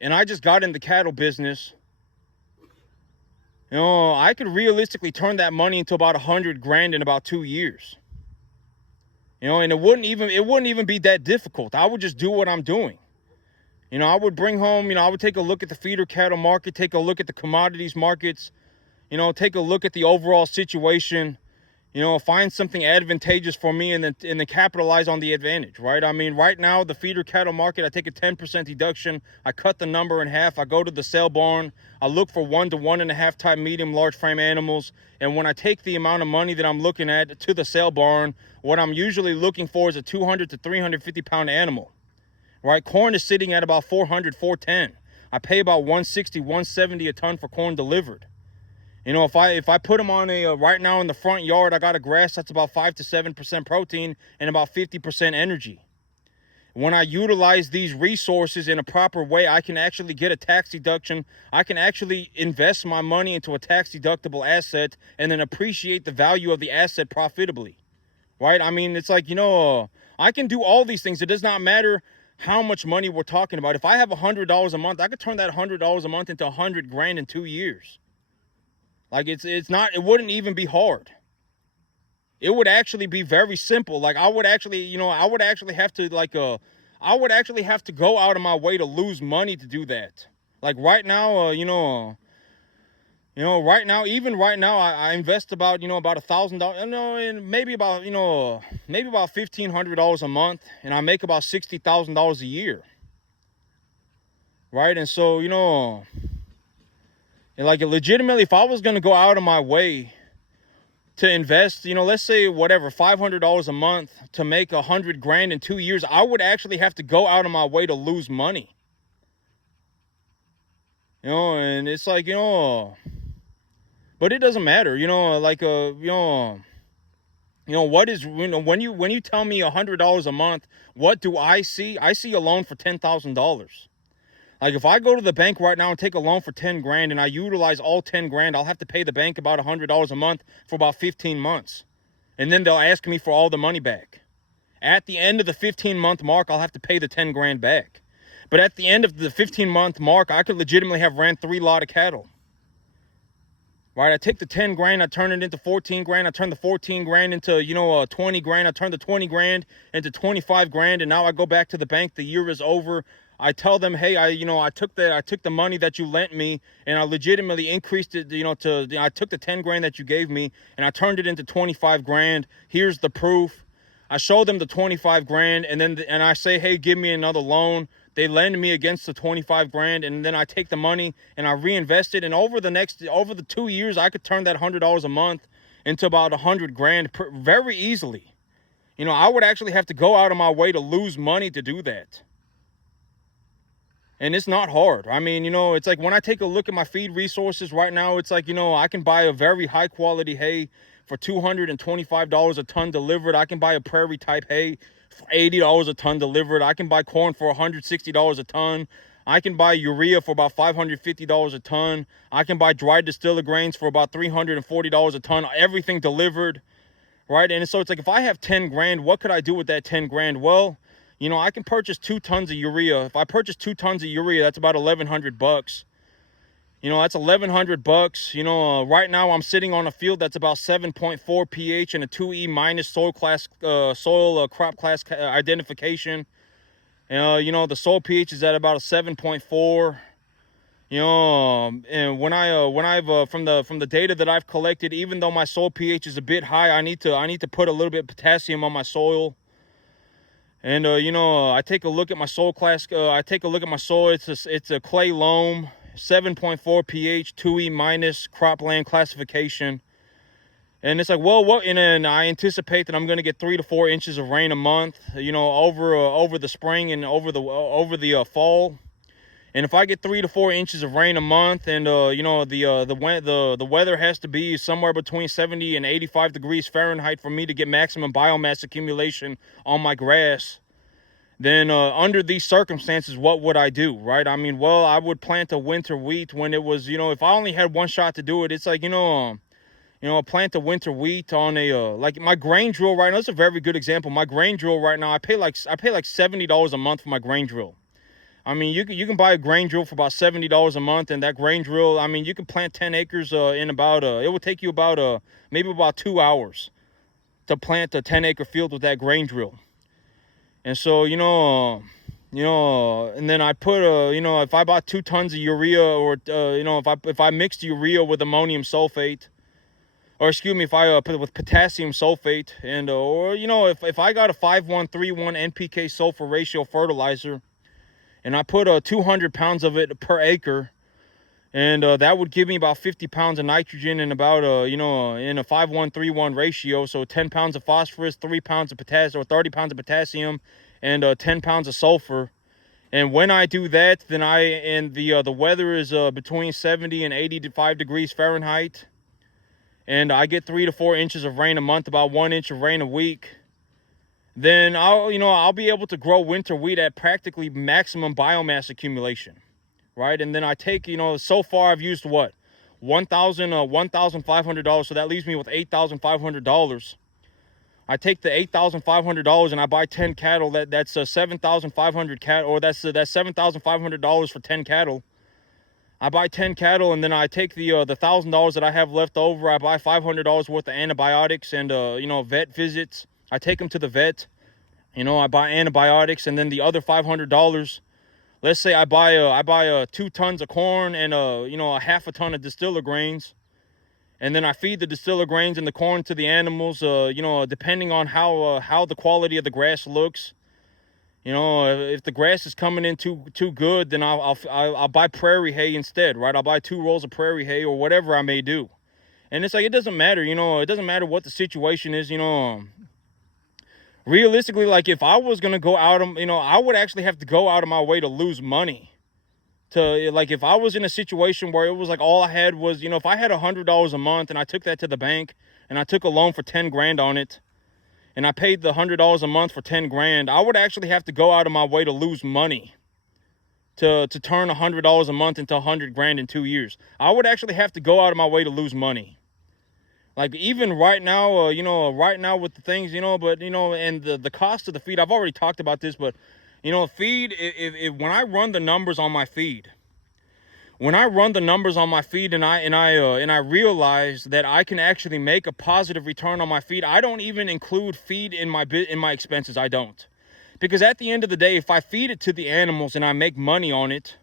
and I just got in the cattle business, I could realistically turn that money into about 100 grand in about 2 years. And it wouldn't even be that difficult. I would just do what I'm doing. I would bring home, I would take a look at the feeder cattle market, take a look at the commodities markets, take a look at the overall situation, find something advantageous for me and then capitalize on the advantage, right? I mean, right now, the feeder cattle market, I take a 10% deduction. I cut the number in half. I go to the sale barn. I look for 1 to 1.5 type medium, large frame animals. And when I take the amount of money that I'm looking at to the sale barn, what I'm usually looking for is a 200 to 350 pound animal, right? Corn is sitting at about 400, 410. I pay about 160, 170 a ton for corn delivered. If I put them on right now in the front yard, I got a grass that's about 5 to 7% protein and about 50% energy. When I utilize these resources in a proper way, I can actually get a tax deduction. I can actually invest my money into a tax deductible asset and then appreciate the value of the asset profitably, right? I mean, it's like, I can do all these things. It does not matter how much money we're talking about. If I have $100 a month, I could turn that $100 a month into 100 grand in 2 years. Like it wouldn't even be hard. It would actually be very simple. Like I would actually have to I would actually have to go out of my way to lose money to do that. Like right now, even right now, I invest about $1,000, and maybe about $1,500 a month, and I make about $60,000 a year. Right. And so, and like legitimately, if I was going to go out of my way to invest, let's say whatever, $500 a month to make 100 grand in 2 years, I would actually have to go out of my way to lose money. And it's like, but it doesn't matter, what is, when you tell me $100 a month, what do I see? I see a loan for $10,000. Like if I go to the bank right now and take a loan for 10 grand and I utilize all 10 grand, I'll have to pay the bank about $100 a month for about 15 months. And then they'll ask me for all the money back. At the end of the 15-month mark, I'll have to pay the 10 grand back. But at the end of the 15-month mark, I could legitimately have ran 3 lot of cattle. Right? I take the 10 grand, I turn it into 14 grand. I turn the 14 grand into, 20 grand. I turn the 20 grand into 25 grand. And now I go back to the bank. The year is over. I tell them, hey, I took the money that you lent me and I legitimately increased it, I took the 10 grand that you gave me and I turned it into 25 grand. Here's the proof. I show them the 25 grand and I say, hey, give me another loan. They lend me against the 25 grand and then I take the money and I reinvest it. And over the 2 years, I could turn that $100 a month into about 100 grand very easily. I would actually have to go out of my way to lose money to do that. And it's not hard. I mean, it's like when I take a look at my feed resources right now, it's like, I can buy a very high quality hay for $225 a ton delivered. I can buy a prairie type hay for $80 a ton delivered. I can buy corn for $160 a ton. I can buy urea for about $550 a ton. I can buy dried distiller grains for about $340 a ton. Everything delivered, right? And so it's like if I have 10 grand, what could I do with that 10 grand? Well, I can purchase 2 tons of urea. If I purchase 2 tons of urea, that's about $1,100. That's $1,100. Right now I'm sitting on a field that's about 7.4 pH and a 2E minus soil crop class identification. The soil pH is at about a 7.4. And when I've from the data that I've collected, even though my soil pH is a bit high, I need to put a little bit of potassium on my soil. And, I take a look at my soil class. I take a look at my soil. It's a clay loam, 7.4 pH, 2E minus cropland classification. And it's like, well, what? And then I anticipate that I'm going to get 3 to 4 inches of rain a month, over the spring and over the fall. And if I get 3 to 4 inches of rain a month, and the weather has to be somewhere between 70 and 85 degrees Fahrenheit for me to get maximum biomass accumulation on my grass, then under these circumstances, what would I do, right? I mean, well, I would plant a winter wheat when it was, if I only had one shot to do it. It's like, You know, plant a winter wheat on a like my grain drill right now. That's a very good example. My grain drill right now, I pay like $70 a month for my grain drill. I mean, you can buy a grain drill for about $70 a month, and that grain drill, I mean, you can plant 10 acres in about it will take you about maybe about 2 hours to plant a 10-acre field with that grain drill. And so, and then I put if I bought 2 tons of urea, or if I mixed urea with ammonium sulfate, or excuse me, if I put it with potassium sulfate, and or if I got a 5:1:3:1 NPK sulfur ratio fertilizer, and I put 200 pounds of it per acre, and that would give me about 50 pounds of nitrogen and about in a 5:1:3:1 ratio. So 10 pounds of phosphorus, 3 pounds of potassium, or 30 pounds of potassium, and 10 pounds of sulfur. And when I do that, then the weather is between 70 and 85 degrees Fahrenheit, and I get 3 to 4 inches of rain a month, about 1 inch of rain a week. Then I'll be able to grow winter wheat at practically maximum biomass accumulation, right? And then I take, so far I've used what, $1,500, so that leaves me with $8,500. I take the $8,500 and I buy 10 cattle. That's 7,500 cattle, or that's $7,500 for 10 cattle. I buy 10 cattle, and then I take the $1,000 that I have left over. I buy $500 worth of antibiotics and vet visits. I take them to the vet. I buy antibiotics, and then the other $500. Let's say I buy 2 tons of corn and a half a ton of distiller grains, and then I feed the distiller grains and the corn to the animals. Depending on how the quality of the grass looks. If the grass is coming in too good, then I'll buy prairie hay instead, right? I'll buy 2 rolls of prairie hay or whatever I may do. And it's like, it doesn't matter, it doesn't matter what the situation is, realistically, like if I was going to go out, I would actually have to go out of my way to lose money. Like if I was in a situation where it was like all I had was, if I had $100 a month and I took that to the bank and I took a loan for 10 grand on it, and I paid the $100 a month for 10 grand, I would actually have to go out of my way to lose money to turn $100 a month into 100 grand in 2 years. I would actually have to go out of my way to lose money. Like even right now, right now with the things, but, and the cost of the feed, I've already talked about this, but, feed, when I run the numbers on my feed, and I realize that I can actually make a positive return on my feed, I don't even include feed in my expenses. I don't. Because at the end of the day, if I feed it to the animals and I make money on it,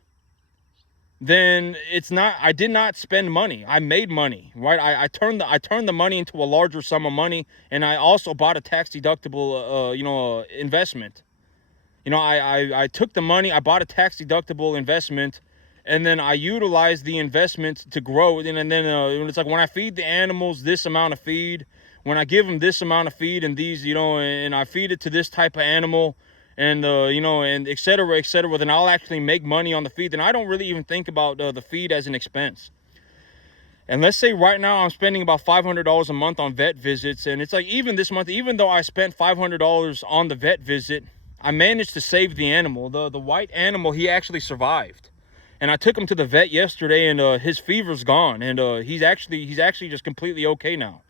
then I did not spend money. I made money, right? I turned the money into a larger sum of money, and I also bought a tax deductible investment. I took the money, I bought a tax deductible investment, and then I utilized the investment to grow. And then it's like when I feed the animals this amount of feed, when I give them this amount of feed and these, and I feed it to this type of animal, and and et cetera, then I'll actually make money on the feed. Then I don't really even think about the feed as an expense. And let's say right now I'm spending about $500 a month on vet visits, and it's like even this month, even though I spent $500 on the vet visit, I managed to save the animal. The white animal, he actually survived. And I took him to the vet yesterday, and his fever's gone, and he's actually just completely okay now.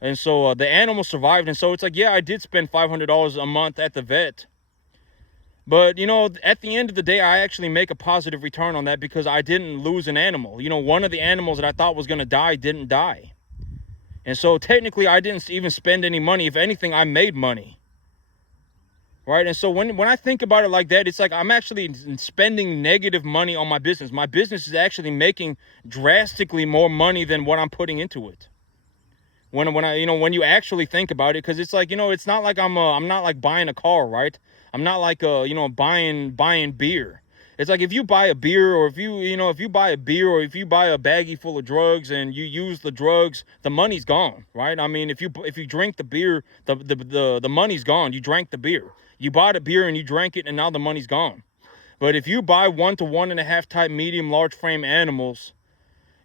And so the animal survived. And so it's like, yeah, I did spend $500 a month at the vet, but at the end of the day, I actually make a positive return on that because I didn't lose an animal. One of the animals that I thought was going to die didn't die. And so technically I didn't even spend any money. If anything, I made money. Right? And so when I think about it like that, it's like I'm actually spending negative money on my business. My business is actually making drastically more money than what I'm putting into it. When you actually think about it, because it's like, it's not like I'm not like buying a car, right? I'm not like buying beer. It's like if you buy a beer, or if you buy a beer, or if you buy a baggie full of drugs and you use the drugs, the money's gone, right? I mean, if you drink the beer, the money's gone. You drank the beer. You bought a beer and you drank it, and now the money's gone. But if you buy 1 to 1.5 type medium large frame animals,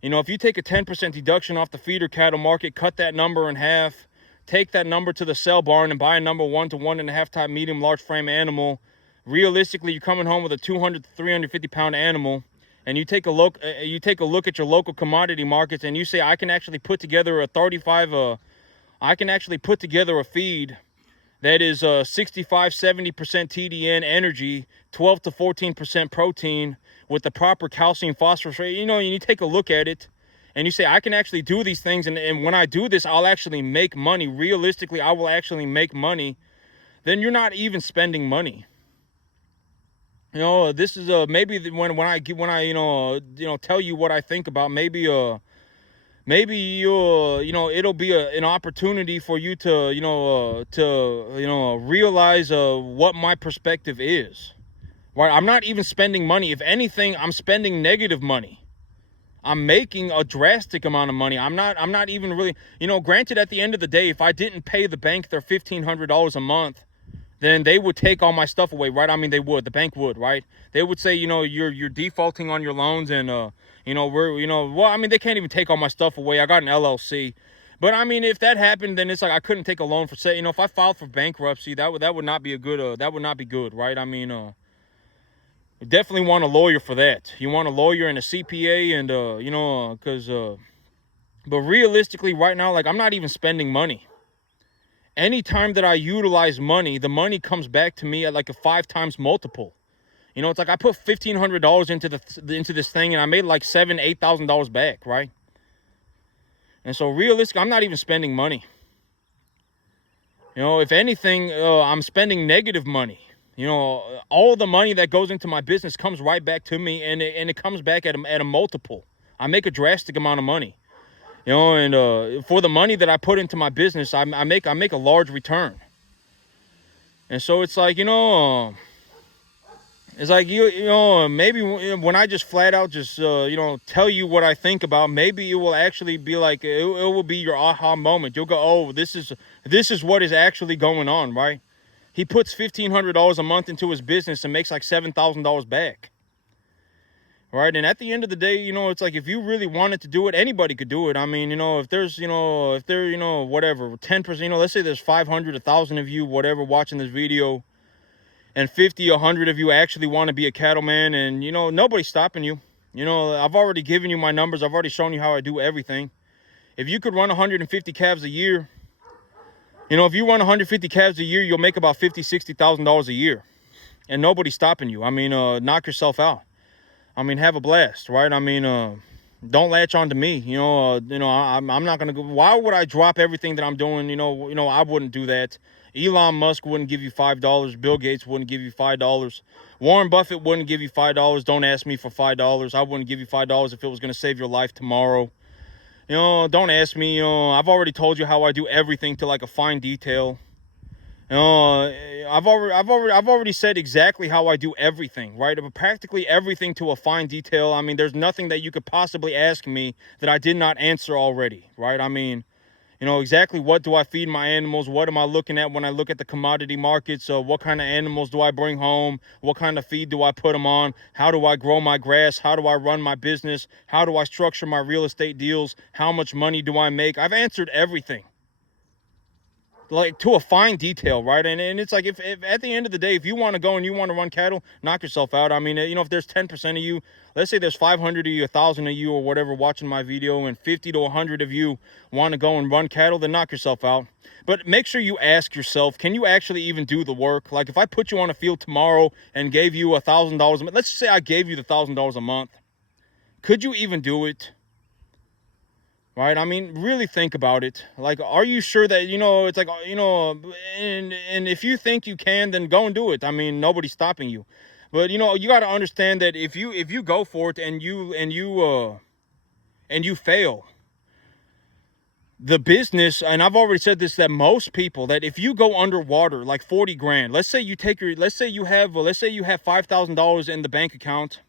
if you take a 10% deduction off the feeder cattle market, cut that number in half, take that number to the sale barn and buy a number 1 to 1.5 type medium large frame animal, realistically, you're coming home with a 200 to 350 pound animal, and you take a look at your local commodity markets, and you say, I can actually put together a 35 I can actually put together a feed that is 65-70% TDN energy, 12 to 14% protein with the proper calcium phosphorus rate. You know, and you take a look at it and you say, I can actually do these things, and when I do this, I'll actually make money. Realistically, I will actually make money. Then you're not even spending money. You know, this is maybe when I tell you what I think about, maybe you'll, it'll be an opportunity for you to realize what my perspective is. Right? I'm not even spending money. If anything, I'm spending negative money. I'm making a drastic amount of money. I'm not even really, granted, at the end of the day, if I didn't pay the bank their $1,500 a month, then they would take all my stuff away, right? I mean, they would. The bank would, right? They would say, you're defaulting on your loans, and they can't even take all my stuff away. I got an LLC. But I mean, if that happened, then it's like I couldn't take a loan for, say, if I filed for bankruptcy, that would not be a good that would not be good, right? I mean, you definitely want a lawyer for that. You want a lawyer and a CPA, and but realistically right now, like, I'm not even spending money. Anytime that I utilize money, the money comes back to me at like a 5 times multiple. It's like I put $1,500 into this thing, and I made like $7,000-8,000 back, right? And so realistically, I'm not even spending money. If anything, I'm spending negative money. All the money that goes into my business comes right back to me, and it comes back at a multiple. I make a drastic amount of money. And for the money that I put into my business, I make a large return. And so it's like, it's like, maybe when I just flat out just, tell you what I think about, maybe it will actually be like, it will be your aha moment. You'll go, oh, this is what is actually going on, right? He puts $1,500 a month into his business and makes like $7,000 back. Right? And at the end of the day, it's like, if you really wanted to do it, anybody could do it. I mean, if there's, whatever, 10%, let's say there's 500, 1,000 of you, whatever, watching this video, and 50, 100 of you actually want to be a cattleman, and, nobody's stopping you. I've already given you my numbers. I've already shown you how I do everything. If you could run 150 calves a year, if you run 150 calves a year, you'll make about $50,000, $60,000 a year, and nobody's stopping you. I mean, knock yourself out. I mean, have a blast, right? I mean, don't latch on to me. I'm not gonna go. Why would I drop everything that I'm doing? I wouldn't do that. Elon Musk wouldn't give you $5. Bill Gates wouldn't give you $5. Warren Buffett wouldn't give you $5. Don't ask me for $5. I wouldn't give you $5 if it was gonna save your life tomorrow. Don't ask me. I've already told you how I do everything to like a fine detail. I've already said exactly how I do everything, right? Practically everything to a fine detail. I mean, there's nothing that you could possibly ask me that I did not answer already, right? I mean, exactly what do I feed my animals? What am I looking at when I look at the commodity markets? What kind of animals do I bring home? What kind of feed do I put them on? How do I grow my grass? How do I run my business? How do I structure my real estate deals? How much money do I make? I've answered everything, like, to a fine detail, right? And it's like, if at the end of the day, if you want to go and you want to run cattle, knock yourself out. I mean, if there's 10% of you, let's say there's 500 of you, 1,000 of you, or whatever, watching my video, and 50 to 100 of you want to go and run cattle, then knock yourself out. But make sure you ask yourself, can you actually even do the work? Like, if I put you on a field tomorrow and gave you $1,000 a month, let's just say I gave you the $1,000 a month, could you even do it? Right? I mean, really think about it. Like, are you sure that, it's like, and if you think you can, then go and do it. I mean, nobody's stopping you. But, you got to understand that if you go for it and you fail, the business, and I've already said this, that most people, that if you go underwater, like 40 grand, let's say you have $5,000 in the bank account,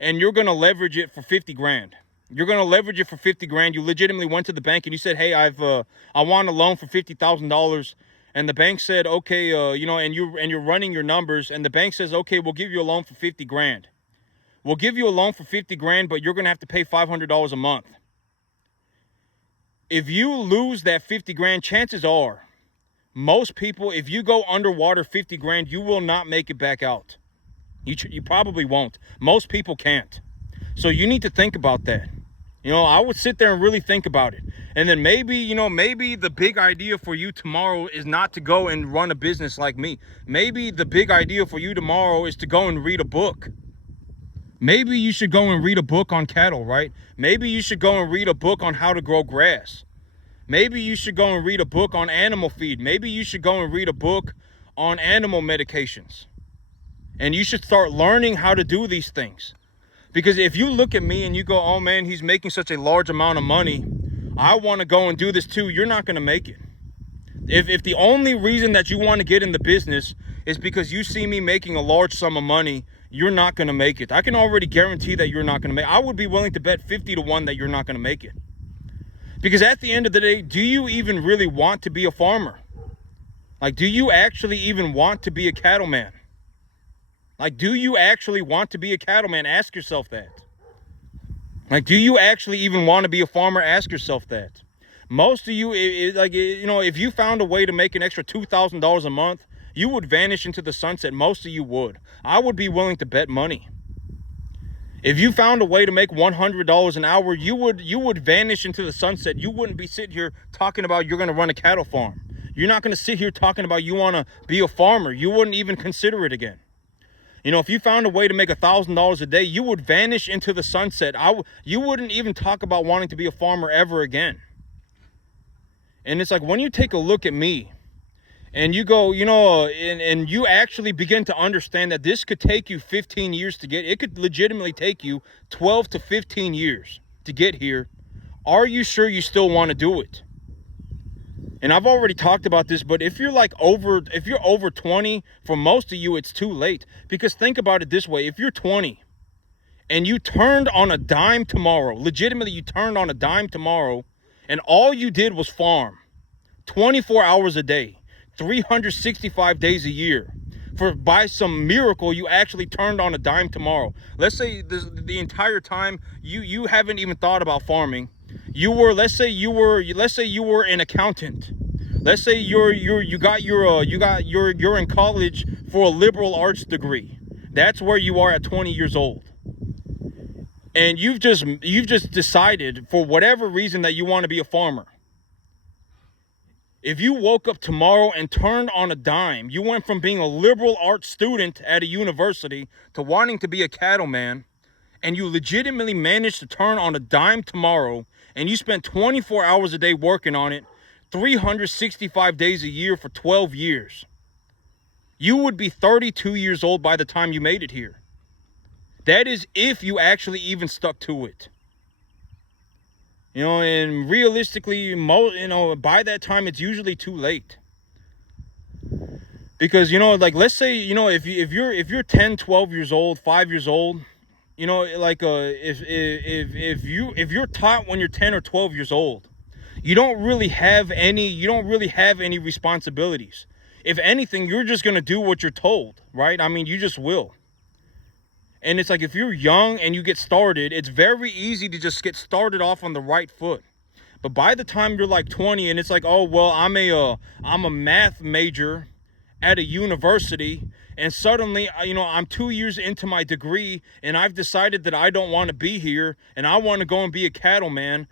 and you're going to leverage it for 50 grand. You're going to leverage it for 50 grand. You legitimately went to the bank and you said, hey, I want a loan for $50,000. And the bank said, okay, and you're running your numbers, and the bank says, okay, we'll give you a loan for 50 grand. We'll give you a loan for 50 grand, but you're going to have to pay $500 a month. If you lose that 50 grand, chances are, most people, if you go underwater 50 grand, you will not make it back out. You probably won't. Most people can't. So you need to think about that. You know, I would sit there and really think about it. And then maybe, you know, maybe the big idea for you tomorrow is not to go and run a business like me. Maybe the big idea for you tomorrow is to go and read a book. Maybe you should go and read a book on cattle, right? Maybe you should go and read a book on how to grow grass. Maybe you should go and read a book on animal feed. Maybe you should go and read a book on animal medications. And you should start learning how to do these things. Because if you look at me and you go, oh man, he's making such a large amount of money, I want to go and do this too, you're not going to make it. If the only reason that you want to get in the business is because you see me making a large sum of money, you're not going to make it. I can already guarantee that you're not going to make it. I would be willing to bet 50 to 1 that you're not going to make it. Because at the end of the day, do you even really want to be a farmer? Like, do you actually even want to be a cattleman? Like, do you actually want to be a cattleman? Ask yourself that. Like, do you actually even want to be a farmer? Ask yourself that. Most of you, you know, if you found a way to make an extra $2,000 a month, you would vanish into the sunset. Most of you would. I would be willing to bet money. If you found a way to make $100 an hour, you would vanish into the sunset. You wouldn't be sitting here talking about you're going to run a cattle farm. You're not going to sit here talking about you want to be a farmer. You wouldn't even consider it again. You know, if you found a way to make $1,000 a day, you would vanish into the sunset. You wouldn't even talk about wanting to be a farmer ever again. And it's like, when you take a look at me and you go, you know, and you actually begin to understand that this could take you 15 years to get, it could legitimately take you 12 to 15 years to get here. Are you sure you still want to do it? And I've already talked about this, but if you're over 20, for most of you, it's too late. Because think about it this way. If you're 20 and you turned on a dime tomorrow, legitimately you turned on a dime tomorrow, and all you did was farm 24 hours a day, 365 days a year, by some miracle, you actually turned on a dime tomorrow. Let's say the entire time you haven't even thought about farming. Let's say you were an accountant. Let's say you're in college for a liberal arts degree. That's where you are at 20 years old. And you've just decided for whatever reason that you want to be a farmer. If you woke up tomorrow and turned on a dime, you went from being a liberal arts student at a university to wanting to be a cattleman, and you legitimately managed to turn on a dime tomorrow, and you spent 24 hours a day working on it, 365 days a year for 12 years. You would be 32 years old by the time you made it here. That is if you actually even stuck to it. You know, and realistically, by that time, it's usually too late. Because, you know, like, let's say, you know, if you're 10, 12 years old, 5 years old, you know, like, if you're taught when you're 10 or 12 years old, you don't really have any responsibilities. If anything, you're just going to do what you're told, right? I mean, you just will. And it's like, if you're young and you get started, it's very easy to just get started off on the right foot. But by the time you're like 20 and it's like, oh, well, I'm a math major at a university, and suddenly, you know, I'm 2 years into my degree and I've decided that I don't want to be here and I want to go and be a cattleman,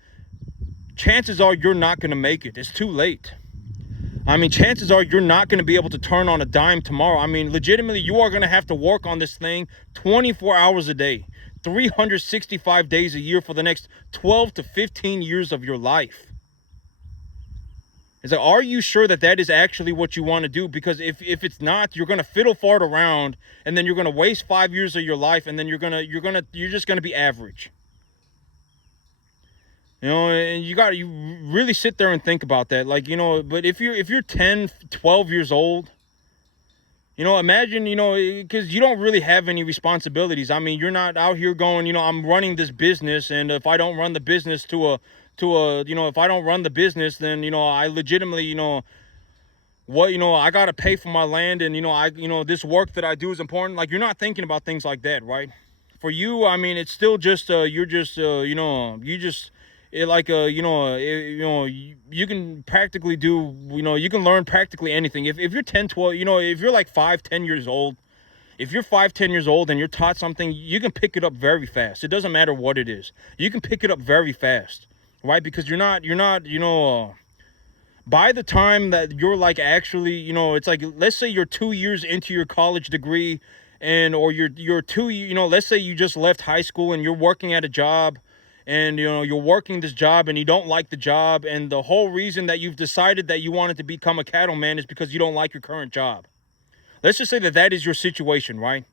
chances are you're not going to make it. It's too late. I mean, chances are you're not going to be able to turn on a dime tomorrow. I mean, legitimately, you are going to have to work on this thing 24 hours a day, 365 days a year for the next 12 to 15 years of your life. It's like, are you sure that is actually what you want to do? Because if it's not, you're going to fiddle fart around, and then you're going to waste 5 years of your life, and then you're just going to be average. You know, and you really sit there and think about that. Like, you know, but if you're 10, 12 years old, you know, imagine, you know, because you don't really have any responsibilities. I mean, you're not out here going, you know, I'm running this business, and if I don't run the business if I don't run the business, then, you know, I legitimately, you know, I got to pay for my land, and, you know, this work that I do is important. Like, you're not thinking about things like that, right? For you, I mean, it's still just, you can practically do, you know, you can learn practically anything. If you're 10, 12, you know, if you're like 5, 10 years old, If you're 5, 10 years old and you're taught something, you can pick it up very fast. It doesn't matter what it is. You can pick it up very fast, right? Because you're not, by the time that you're like actually, it's like, let's say you're 2 years into your college degree, and or you're two, let's say you just left high school and you're working at a job, and you're working this job and you don't like the job, and the whole reason that you've decided that you wanted to become a cattleman is because you don't like your current job. Let's just say that that is your situation, right?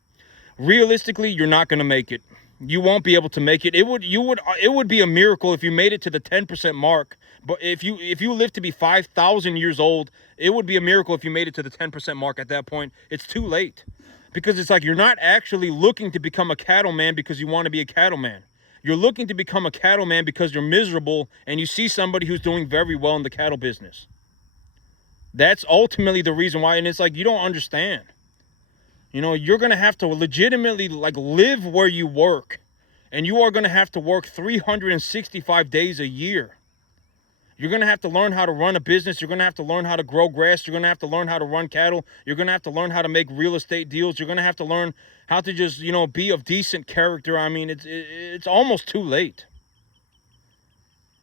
Realistically, you're not going to make it. You won't be able to make it. It would be a miracle if you made it to the 10% mark. But if you live to be 5,000 years old, it would be a miracle if you made it to the 10% mark. At that point, it's too late, because it's like you're not actually looking to become a cattleman because you want to be a cattleman. You're looking to become a cattleman because you're miserable and you see somebody who's doing very well in the cattle business. That's ultimately the reason why. And it's like, you don't understand. You're going to have to legitimately like live where you work, and you are going to have to work 365 days a year. You're going to have to learn how to run a business. You're going to have to learn how to grow grass. You're going to have to learn how to run cattle. You're going to have to learn how to make real estate deals. You're going to have to learn how to just, be of decent character. I mean, it's almost too late.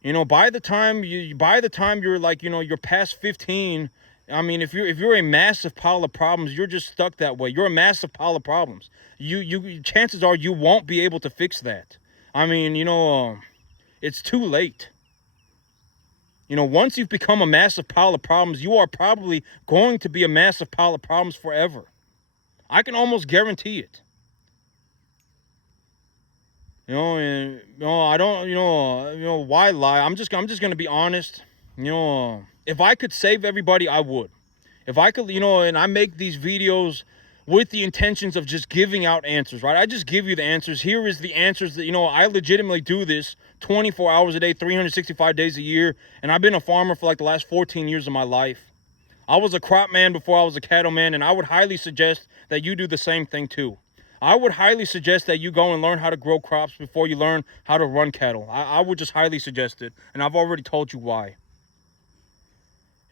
By the time you're like, you're past 15, I mean, if you're a massive pile of problems, you're just stuck that way. You're a massive pile of problems. You chances are you won't be able to fix that. I mean, it's too late. Once you've become a massive pile of problems, you are probably going to be a massive pile of problems forever. I can almost guarantee it. I don't, why lie? I'm just going to be honest. If I could save everybody, I would. If I could, and I make these videos with the intentions of just giving out answers, right? I just give you the answers. Here is the answers that, I legitimately do this 24 hours a day, 365 days a year. And I've been a farmer for like the last 14 years of my life. I was a crop man before I was a cattleman, and I would highly suggest that you do the same thing too. I would highly suggest that you go and learn how to grow crops before you learn how to run cattle. I would just highly suggest it. And I've already told you why.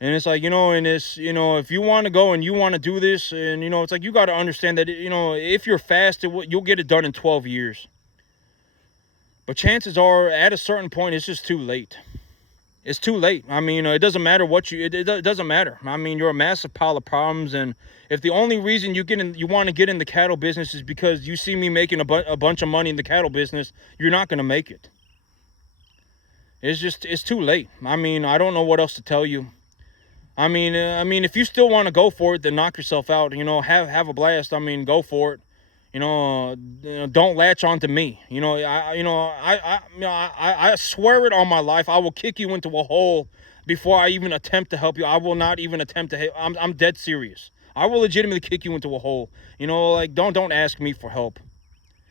And it's like, and it's, if you want to go and you want to do this, and, it's like, you got to understand that, if you're fast, you'll get it done in 12 years. But chances are, at a certain point, it's just too late. It's too late. I mean, it doesn't matter what it doesn't matter. I mean, you're a massive pile of problems. And if the only reason you want to get in the cattle business is because you see me making a bunch of money in the cattle business, you're not going to make it. It's too late. I mean, I don't know what else to tell you. I mean, if you still want to go for it, then knock yourself out. Have a blast. I mean, go for it. Don't latch on to me. I swear it on my life, I will kick you into a hole before I even attempt to help you. I will not even attempt to. I'm dead serious. I will legitimately kick you into a hole. Like, don't ask me for help.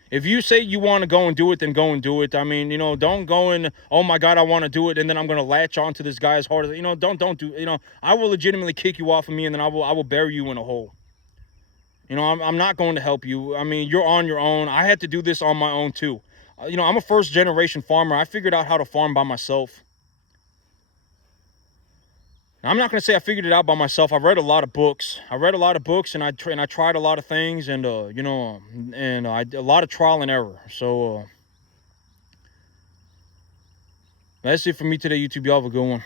If you say you want to go and do it, then go and do it. I mean, don't go and, oh my God, I want to do it, and then I'm going to latch on to this guy as hard as, don't do, I will legitimately kick you off of me, and then I will bury you in a hole. I'm not going to help you. I mean, you're on your own. I had to do this on my own too. I'm a first generation farmer. I figured out how to farm by myself. Now, I'm not going to say I figured it out by myself. I read a lot of books. And I tried a lot of things, and I did a lot of trial and error. So that's it for me today, YouTube. Y'all have a good one.